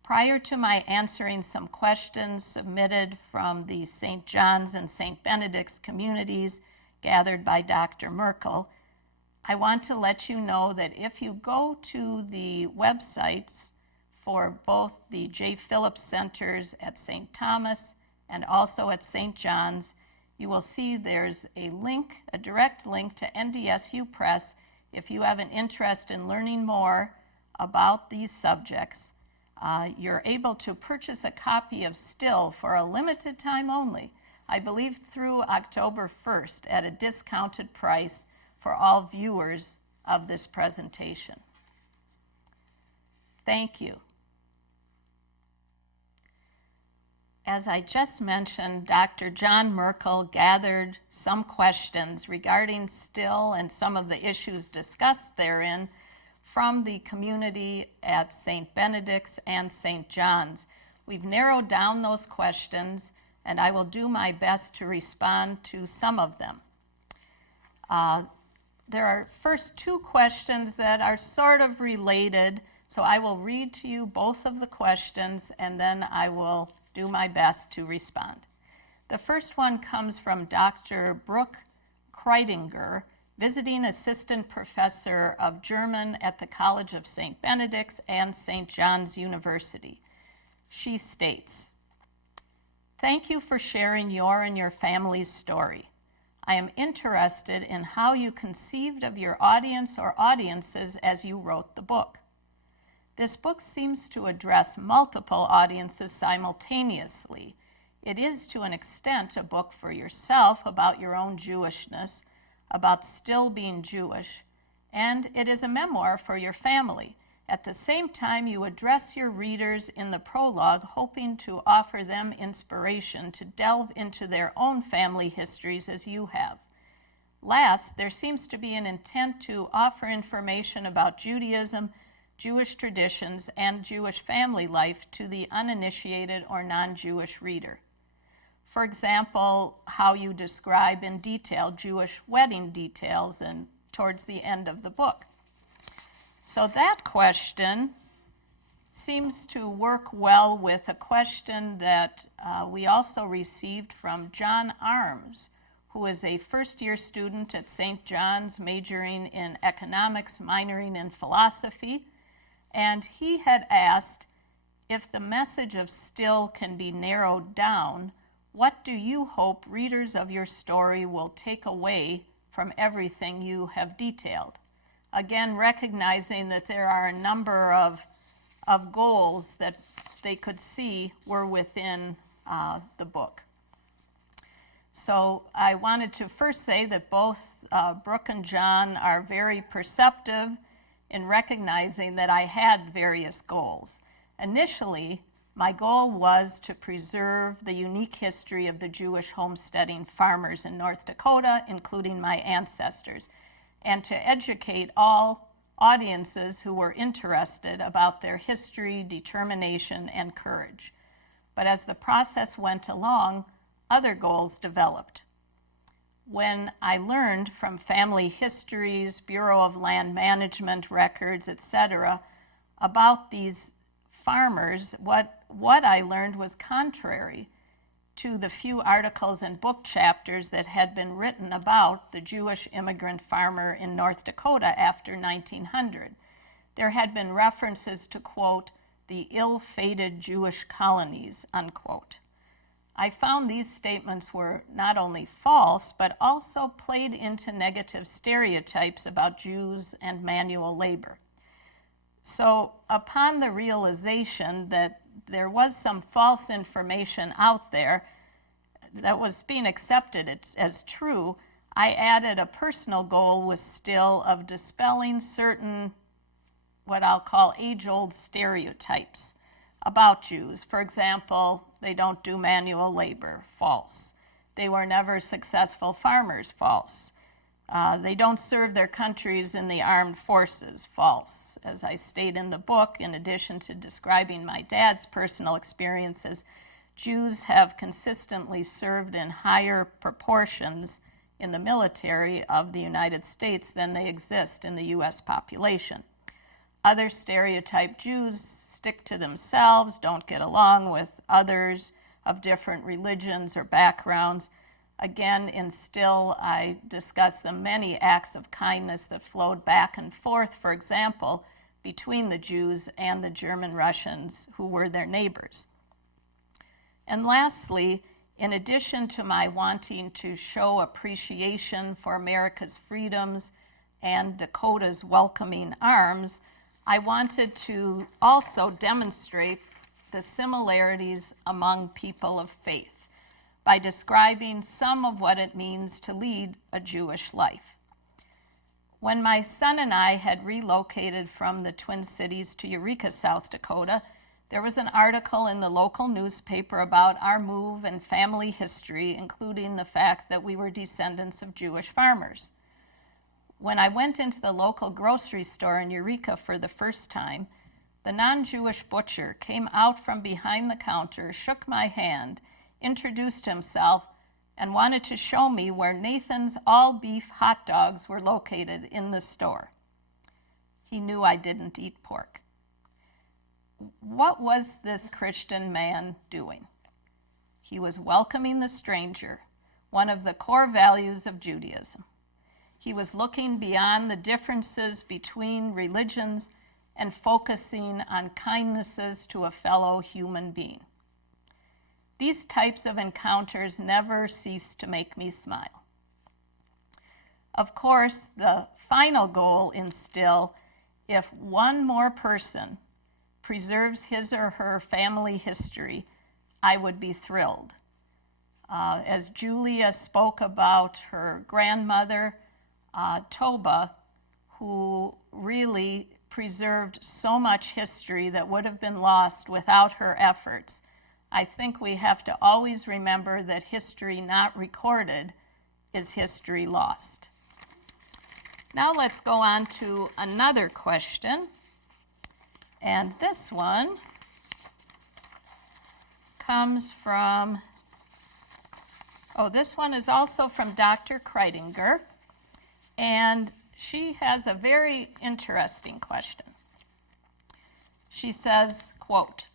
Prior to my answering some questions submitted from the St. John's and St. Benedict's communities gathered by Dr. Merkel, I want to let you know that if you go to the websites for both the J. Phillips Centers at St. Thomas and also at St. John's, you will see there's a link, a direct link to NDSU Press if you have an interest in learning more about these subjects. You're able to purchase a copy of Still for a limited time only, I believe through October 1st, at a discounted price for all viewers of this presentation. Thank you. As I just mentioned, Dr. John Merkel gathered some questions regarding Still and some of the issues discussed therein from the community at St. Benedict's and St. John's. We've narrowed down those questions, and I will do my best to respond to some of them. There are first two questions that are sort of related, so I will read to you both of the questions, and then I will do my best to respond. The first one comes from Dr. Brooke Kreidinger, visiting assistant professor of German at the College of St. Benedict's and St. John's University. She states, "Thank you for sharing your and your family's story. I am interested in how you conceived of your audience or audiences as you wrote the book. This book seems to address multiple audiences simultaneously. It is, to an extent, a book for yourself about your own Jewishness, about still being Jewish, and it is a memoir for your family. At the same time, you address your readers in the prologue, hoping to offer them inspiration to delve into their own family histories as you have. Last, there seems to be an intent to offer information about Judaism, Jewish traditions, and Jewish family life to the uninitiated or non-Jewish reader. For example, how you describe in detail Jewish wedding details and towards the end of the book." So that question seems to work well with a question that we also received from John Arms, who is a first-year student at St. John's, majoring in economics, minoring in philosophy. And he had asked, if the message of Still can be narrowed down, what do you hope readers of your story will take away from everything you have detailed? Again, recognizing that there are a number of goals that they could see were within the book. So I wanted to first say that both Brooke and John are very perceptive in recognizing that I had various goals. Initially, my goal was to preserve the unique history of the Jewish homesteading farmers in North Dakota, including my ancestors, and to educate all audiences who were interested about their history, determination, and courage. But as the process went along, other goals developed. When I learned from family histories, Bureau of Land Management records, etc., about these farmers, what I learned was contrary to the few articles and book chapters that had been written about the Jewish immigrant farmer in North Dakota after 1900. There had been references to, quote, the ill-fated Jewish colonies, unquote. I found these statements were not only false, but also played into negative stereotypes about Jews and manual labor. So upon the realization that there was some false information out there that was being accepted as true, I added a personal goal was still of dispelling certain, what I'll call age-old stereotypes about Jews. For example, they don't do manual labor, false. They were never successful farmers, false. They don't serve their countries in the armed forces, false. As I state in the book, in addition to describing my dad's personal experiences, Jews have consistently served in higher proportions in the military of the United States than they exist in the U.S. population. Other stereotyped Jews stick to themselves, don't get along with others of different religions or backgrounds. Again, in Still, I discuss the many acts of kindness that flowed back and forth, for example, between the Jews and the German Russians who were their neighbors. And lastly, in addition to my wanting to show appreciation for America's freedoms and Dakota's welcoming arms, I wanted to also demonstrate the similarities among people of faith by describing some of what it means to lead a Jewish life. When my son and I had relocated from the Twin Cities to Eureka, South Dakota, there was an article in the local newspaper about our move and family history, including the fact that we were descendants of Jewish farmers. When I went into the local grocery store in Eureka for the first time, the non-Jewish butcher came out from behind the counter, shook my hand, introduced himself, and wanted to show me where Nathan's all-beef hot dogs were located in the store. He knew I didn't eat pork. What was this Christian man doing? He was welcoming the stranger, one of the core values of Judaism. He was looking beyond the differences between religions and focusing on kindnesses to a fellow human being. These types of encounters never cease to make me smile. Of course, the final goal in Still, if one more person preserves his or her family history, I would be thrilled. As Julia spoke about her grandmother, Toba, who really preserved so much history that would have been lost without her efforts, I think we have to always remember that history not recorded is history lost. Now let's go on to another question. And this one comes from, this one is also from Dr. Kreidinger. And she has a very interesting question. She says, quote,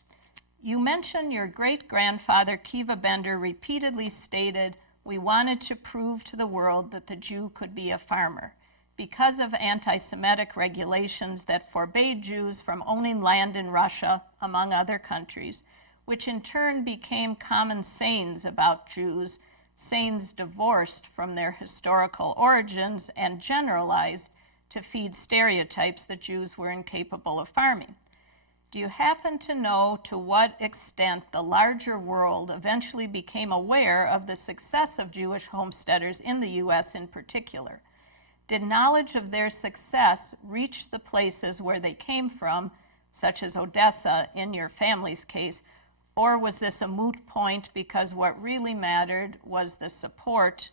"You mentioned your great-grandfather Kiva Bender repeatedly stated, 'We wanted to prove to the world that the Jew could be a farmer.' Because of anti-Semitic regulations that forbade Jews from owning land in Russia, among other countries, which in turn became common sayings about Jews, sayings divorced from their historical origins and generalized to feed stereotypes that Jews were incapable of farming. Do you happen to know to what extent the larger world eventually became aware of the success of Jewish homesteaders in the U.S. in particular? Did knowledge of their success reach the places where they came from, such as Odessa in your family's case, or was this a moot point because what really mattered was the support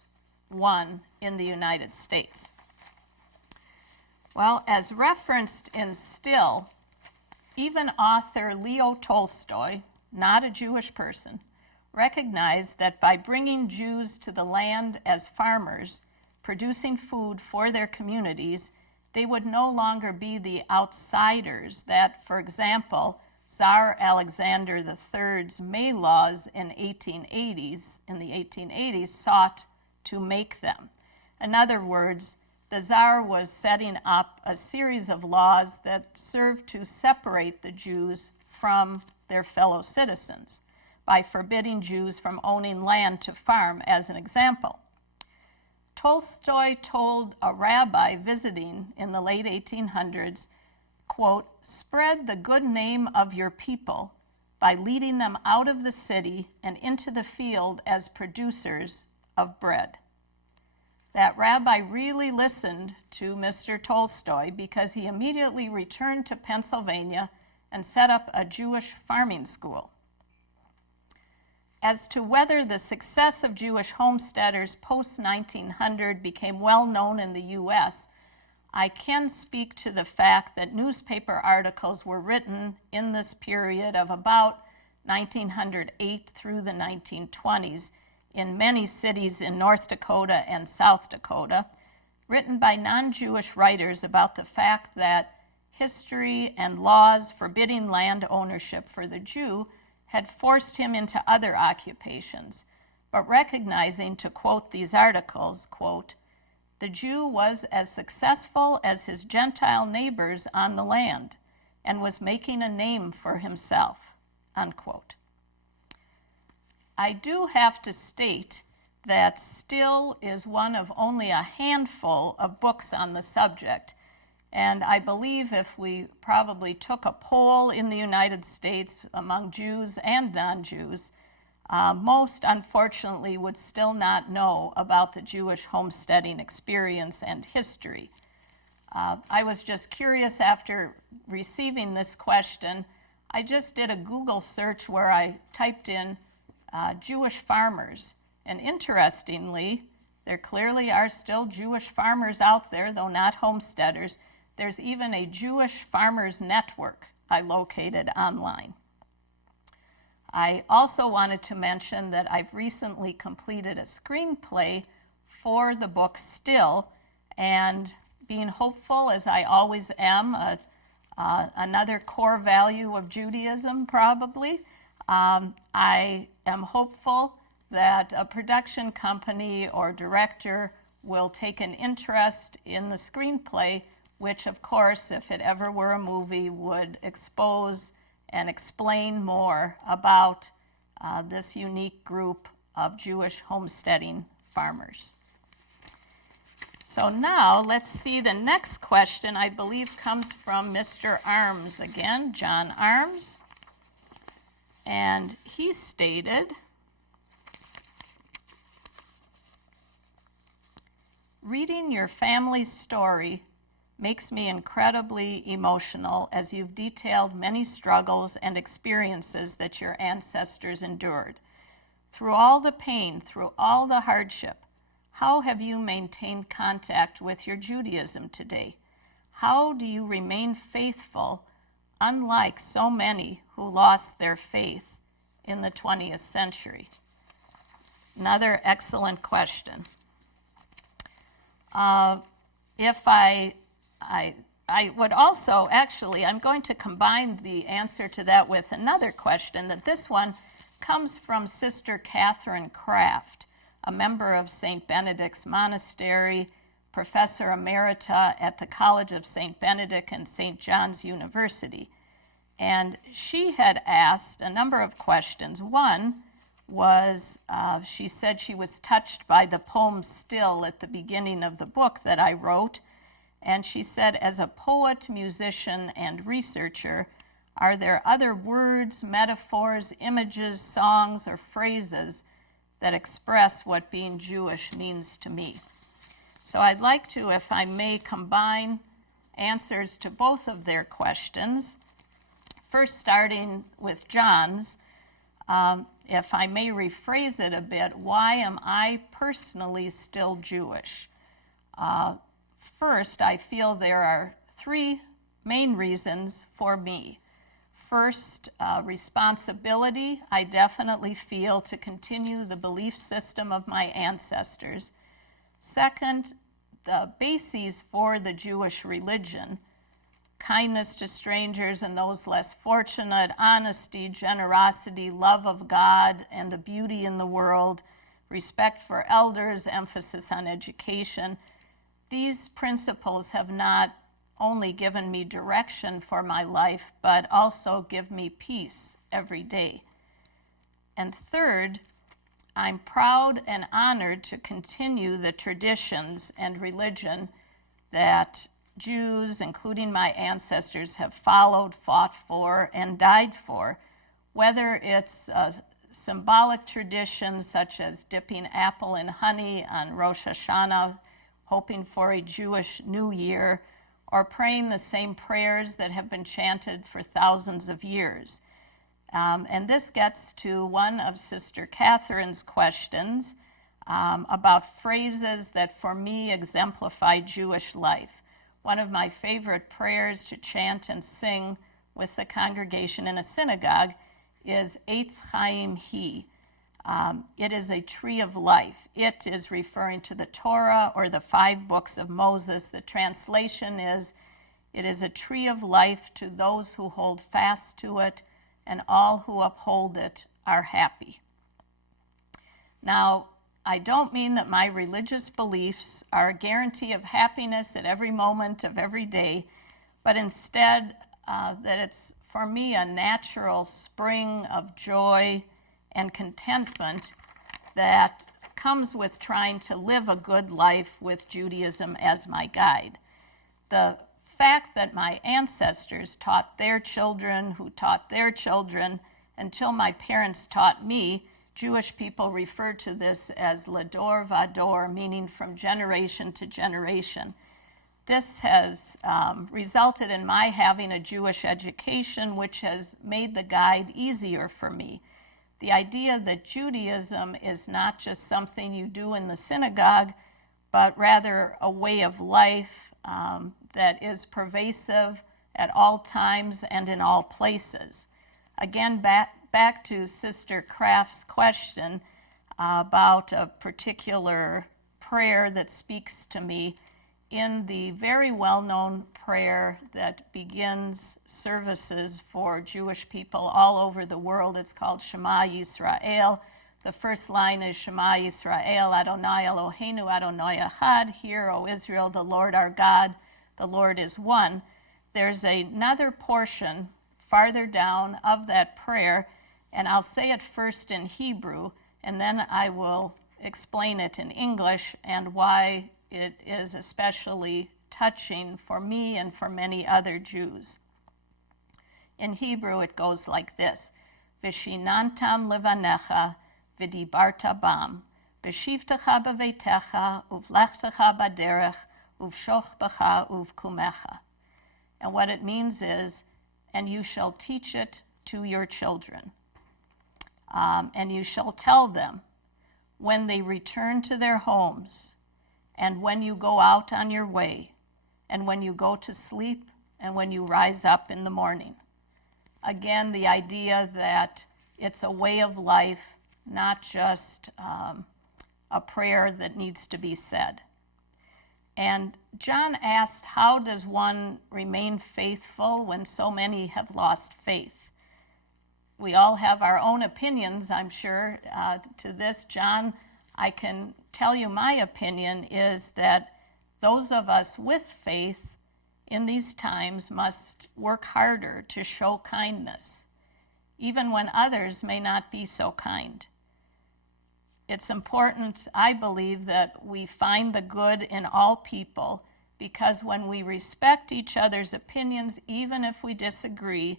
won in the United States?" Well, as referenced in Still, even author Leo Tolstoy, not a Jewish person, recognized that by bringing Jews to the land as farmers, producing food for their communities, they would no longer be the outsiders that, for example, Tsar Alexander III's May laws in the 1880s sought to make them. In other words, the Tsar was setting up a series of laws that served to separate the Jews from their fellow citizens by forbidding Jews from owning land to farm, as an example. Tolstoy told a rabbi visiting in the late 1800s, quote, "Spread the good name of your people by leading them out of the city and into the field as producers of bread." That rabbi really listened to Mr. Tolstoy because he immediately returned to Pennsylvania and set up a Jewish farming school. As to whether the success of Jewish homesteaders post-1900 became well known in the U.S., I can speak to the fact that newspaper articles were written in this period of about 1908 through the 1920s in many cities in North Dakota and South Dakota, written by non-Jewish writers about the fact that history and laws forbidding land ownership for the Jew had forced him into other occupations, but recognizing, to quote these articles, quote, "The Jew was as successful as his Gentile neighbors on the land and was making a name for himself," unquote. I do have to state that Still is one of only a handful of books on the subject, and I believe if we probably took a poll in the United States among Jews and non-Jews, most unfortunately would still not know about the Jewish homesteading experience and history. I was just curious after receiving this question. I just did a Google search where I typed in Jewish farmers, and interestingly, there clearly are still Jewish farmers out there, though not homesteaders. There's even a Jewish farmers network I located online. I also wanted to mention that I've recently completed a screenplay for the book Still, and being hopeful, as I always am, another core value of Judaism probably, I am hopeful that a production company or director will take an interest in the screenplay, which of course, if it ever were a movie, would expose and explain more about this unique group of Jewish homesteading farmers. So now let's see, the next question I believe comes from Mr. Arms again, John Arms. And he stated, "Reading your family's story makes me incredibly emotional as you've detailed many struggles and experiences that your ancestors endured. Through all the pain, through all the hardship, how have you maintained contact with your Judaism today? How do you remain faithful, unlike so many who lost their faith in the 20th century?" Another excellent question. If I would also, actually, I'm going to combine the answer to that with another question, that this one comes from Sister Catherine Kraft, a member of St. Benedict's Monastery, professor emerita at the College of St. Benedict and St. John's University. And she had asked a number of questions. One was, she said she was touched by the poem Still at the beginning of the book that I wrote. And she said, as a poet, musician, and researcher, are there other words, metaphors, images, songs, or phrases that express what being Jewish means to me? So I'd like to, if I may, combine answers to both of their questions. First, starting with John's, if I may rephrase it a bit, why am I personally still Jewish? First, I feel there are three main reasons for me. First, responsibility. I definitely feel to continue the belief system of my ancestors. Second, the bases for the Jewish religion: kindness to strangers and those less fortunate, honesty, generosity, love of God and the beauty in the world, respect for elders, emphasis on education. These principles have not only given me direction for my life, but also give me peace every day. And third, I'm proud and honored to continue the traditions and religion that Jews, including my ancestors, have followed, fought for, and died for, whether it's symbolic traditions such as dipping apple in honey on Rosh Hashanah, hoping for a Jewish New Year, or praying the same prayers that have been chanted for thousands of years. And this gets to one of Sister Catherine's questions about phrases that for me exemplify Jewish life. One of my favorite prayers to chant and sing with the congregation in a synagogue is Eitz Chaim Hi. It is a tree of life. It is referring to the Torah or the 5 books of Moses. The translation is, it is a tree of life to those who hold fast to it, and all who uphold it are happy. Now, I don't mean that my religious beliefs are a guarantee of happiness at every moment of every day, but instead that it's, for me, a natural spring of joy and contentment that comes with trying to live a good life with Judaism as my guide. The fact that my ancestors taught their children, who taught their children, until my parents taught me, Jewish people refer to this as Lador Vador, meaning from generation to generation. This has resulted in my having a Jewish education, which has made the guide easier for me. The idea that Judaism is not just something you do in the synagogue, but rather a way of life that is pervasive at all times and in all places. Again, back to Sister Kraft's question about a particular prayer that speaks to me. In the very well-known prayer that begins services for Jewish people all over the world, it's called Shema Yisrael. The first line is Shema Yisrael, Adonai Eloheinu, Adonai Echad. Hear, O Israel, the Lord our God, the Lord is one. There's another portion farther down of that prayer, and I'll say it first in Hebrew, and then I will explain it in English and why it is especially touching for me and for many other Jews. In Hebrew, it goes like this: Vishinantam levanecha v'dibarta bam, v'shivtecha b'veitecha uvlechtecha baderech uvshoch uvkumecha. And what it means is, and you shall teach it to your children, and you shall tell them when they return to their homes, and when you go out on your way, and when you go to sleep, and when you rise up in the morning. Again, the idea that it's a way of life, not just a prayer that needs to be said. And John asked, how does one remain faithful when so many have lost faith? We all have our own opinions, I'm sure, to this. John, I can tell you my opinion is that those of us with faith in these times must work harder to show kindness, even when others may not be so kind. It's important, I believe, that we find the good in all people, because when we respect each other's opinions, even if we disagree,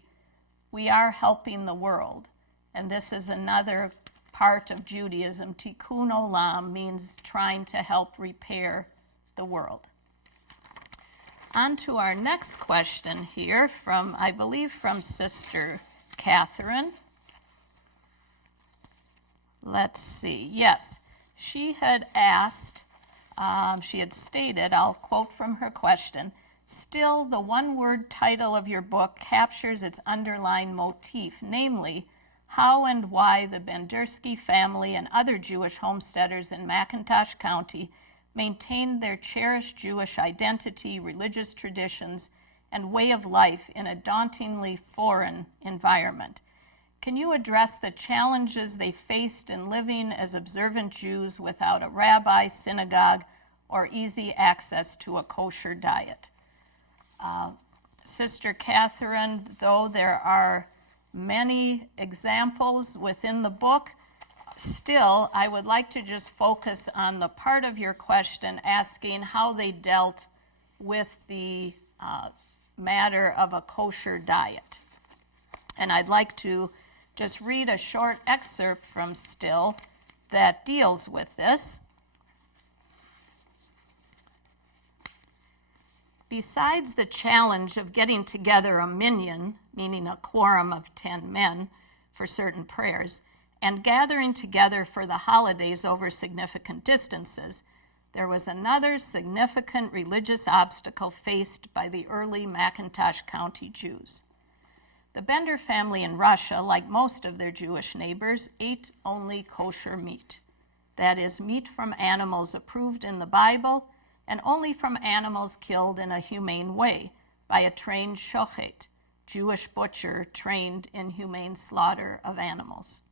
we are helping the world. And this is another part of Judaism. Tikkun olam means trying to help repair the world. On to our next question here from, I believe, from Sister Catherine. Let's see. Yes, she had asked She had stated, I'll quote from her question, "Still, the one-word title of your book captures its underlying motif, namely, how and why the Bendersky family and other Jewish homesteaders in McIntosh County maintained their cherished Jewish identity, religious traditions, and way of life in a dauntingly foreign environment. Can you address the challenges they faced in living as observant Jews without a rabbi, synagogue, or easy access to a kosher diet?" Sister Catherine, though there are many examples within the book, still, I would like to just focus on the part of your question asking how they dealt with the matter of a kosher diet. And I'd like to just read a short excerpt from Still that deals with this. "Besides the challenge of getting together a minyan, meaning a quorum of 10 men, for certain prayers, and gathering together for the holidays over significant distances, there was another significant religious obstacle faced by the early McIntosh County Jews. The Bender family in Russia, like most of their Jewish neighbors, ate only kosher meat. That is, meat from animals approved in the Bible, and only from animals killed in a humane way by a trained shochet, Jewish butcher trained in humane slaughter of animals.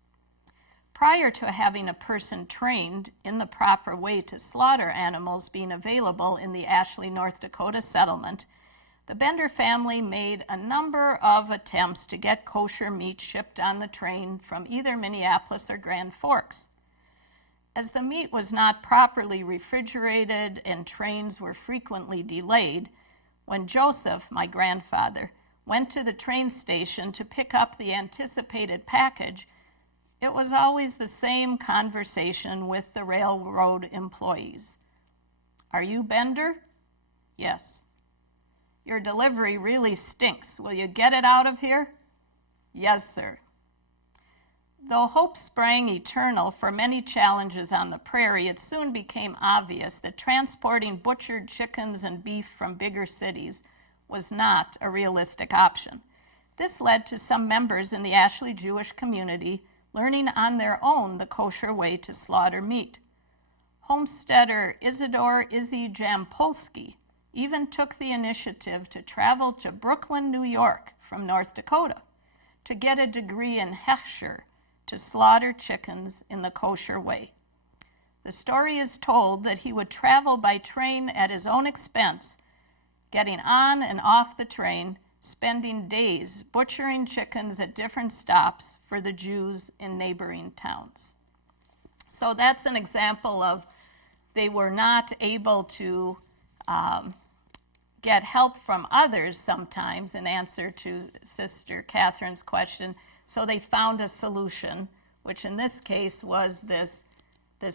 Prior to having a person trained in the proper way to slaughter animals being available in the Ashley, North Dakota settlement, the Bender family made a number of attempts to get kosher meat shipped on the train from either Minneapolis or Grand Forks. As the meat was not properly refrigerated and trains were frequently delayed, when Joseph, my grandfather, went to the train station to pick up the anticipated package, it was always the same conversation with the railroad employees. 'Are you Bender?' 'Yes.' 'Your delivery really stinks. Will you get it out of here?' 'Yes, sir.' Though hope sprang eternal for many challenges on the prairie, it soon became obvious that transporting butchered chickens and beef from bigger cities was not a realistic option. This led to some members in the Ashley Jewish community learning on their own the kosher way to slaughter meat. Homesteader Isidore Izzy Jampolsky even took the initiative to travel to Brooklyn, New York from North Dakota to get a degree in hechsher, to slaughter chickens in the kosher way. The story is told that he would travel by train at his own expense, getting on and off the train, spending days butchering chickens at different stops for the Jews in neighboring towns. So that's an example of they were not able to get help from others sometimes in answer to Sister Catherine's question. So they found a solution, which in this case was this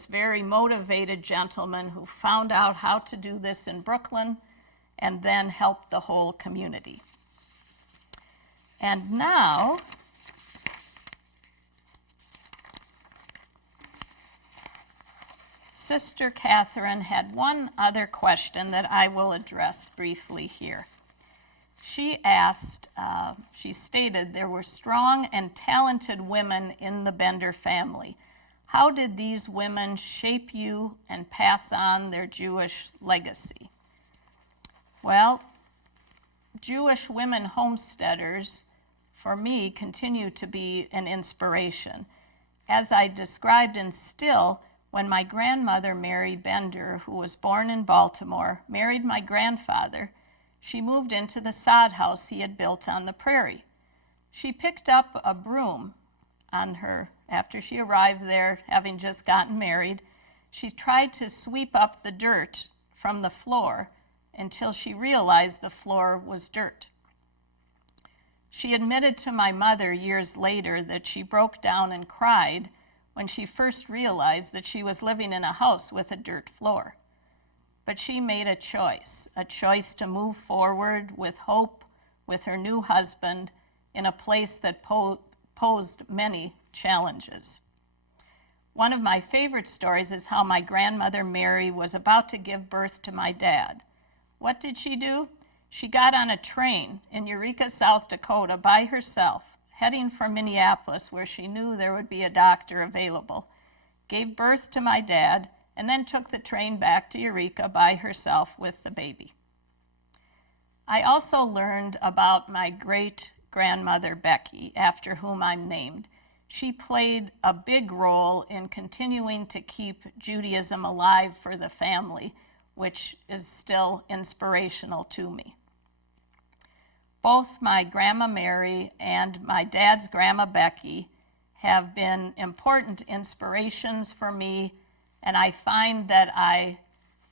very motivated gentleman who found out how to do this in Brooklyn and then helped the whole community. And now, Sister Catherine had one other question that I will address briefly here. She asked, she stated there were strong and talented women in the Bender family. How did these women shape you and pass on their Jewish legacy? Well, Jewish women homesteaders, for me, continue to be an inspiration. As I described in Still, when my grandmother, Mary Bender, who was born in Baltimore, married my grandfather, she moved into the sod house he had built on the prairie. She picked up a broom on her after she arrived there, having just gotten married. She tried to sweep up the dirt from the floor until she realized the floor was dirt. She admitted to my mother years later that she broke down and cried when she first realized that she was living in a house with a dirt floor. But she made a choice to move forward with hope with her new husband in a place that posed many challenges. One of my favorite stories is how my grandmother Mary was about to give birth to my dad. What did she do? She got on a train in Eureka, South Dakota by herself, heading for Minneapolis, where she knew there would be a doctor available, gave birth to my dad, and then took the train back to Eureka by herself with the baby. I also learned about my great-grandmother Becky, after whom I'm named. She played a big role in continuing to keep Judaism alive for the family, which is still inspirational to me. Both my Grandma Mary and my dad's Grandma Becky have been important inspirations for me, and I find that I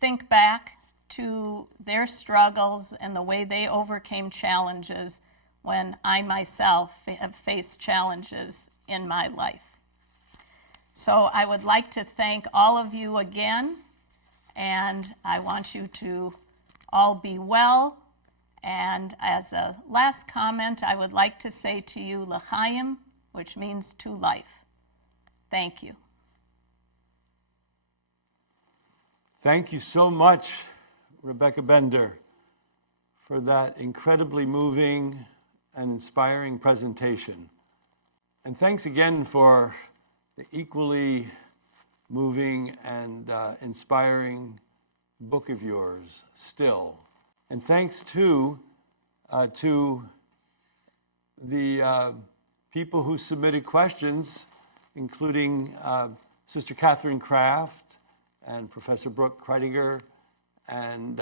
think back to their struggles and the way they overcame challenges when I myself have faced challenges in my life. So I would like to thank all of you again, and I want you to all be well. And as a last comment, I would like to say to you, L'chaim, which means to life. Thank you. Thank you so much, Rebecca Bender, for that incredibly moving and inspiring presentation. And thanks again for the equally moving and inspiring book of yours, Still. And thanks to the people who submitted questions, including Sister Catherine Kraft and Professor Brooke Kreidinger and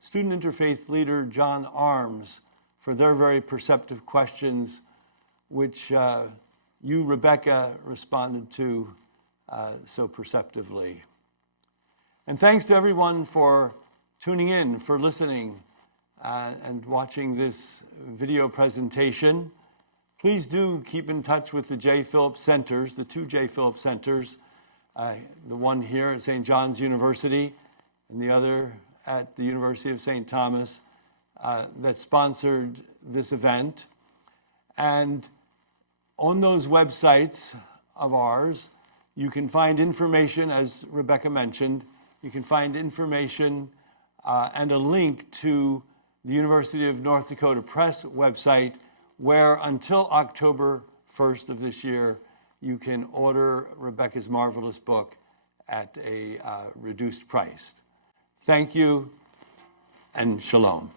student interfaith leader John Arms for their very perceptive questions, which you, Rebecca, responded to so perceptively. And thanks to everyone for tuning in, for listening, and watching this video presentation. Please do keep in touch with the J. Phillips Centers, the two J. Phillips Centers, the one here at St. John's University and the other at the University of St. Thomas, that sponsored this event. And on those websites of ours, you can find information, as Rebecca mentioned, you can find information and a link to the University of North Dakota Press website, where until October 1st of this year, you can order Rebecca's marvelous book at a reduced price. Thank you, and shalom.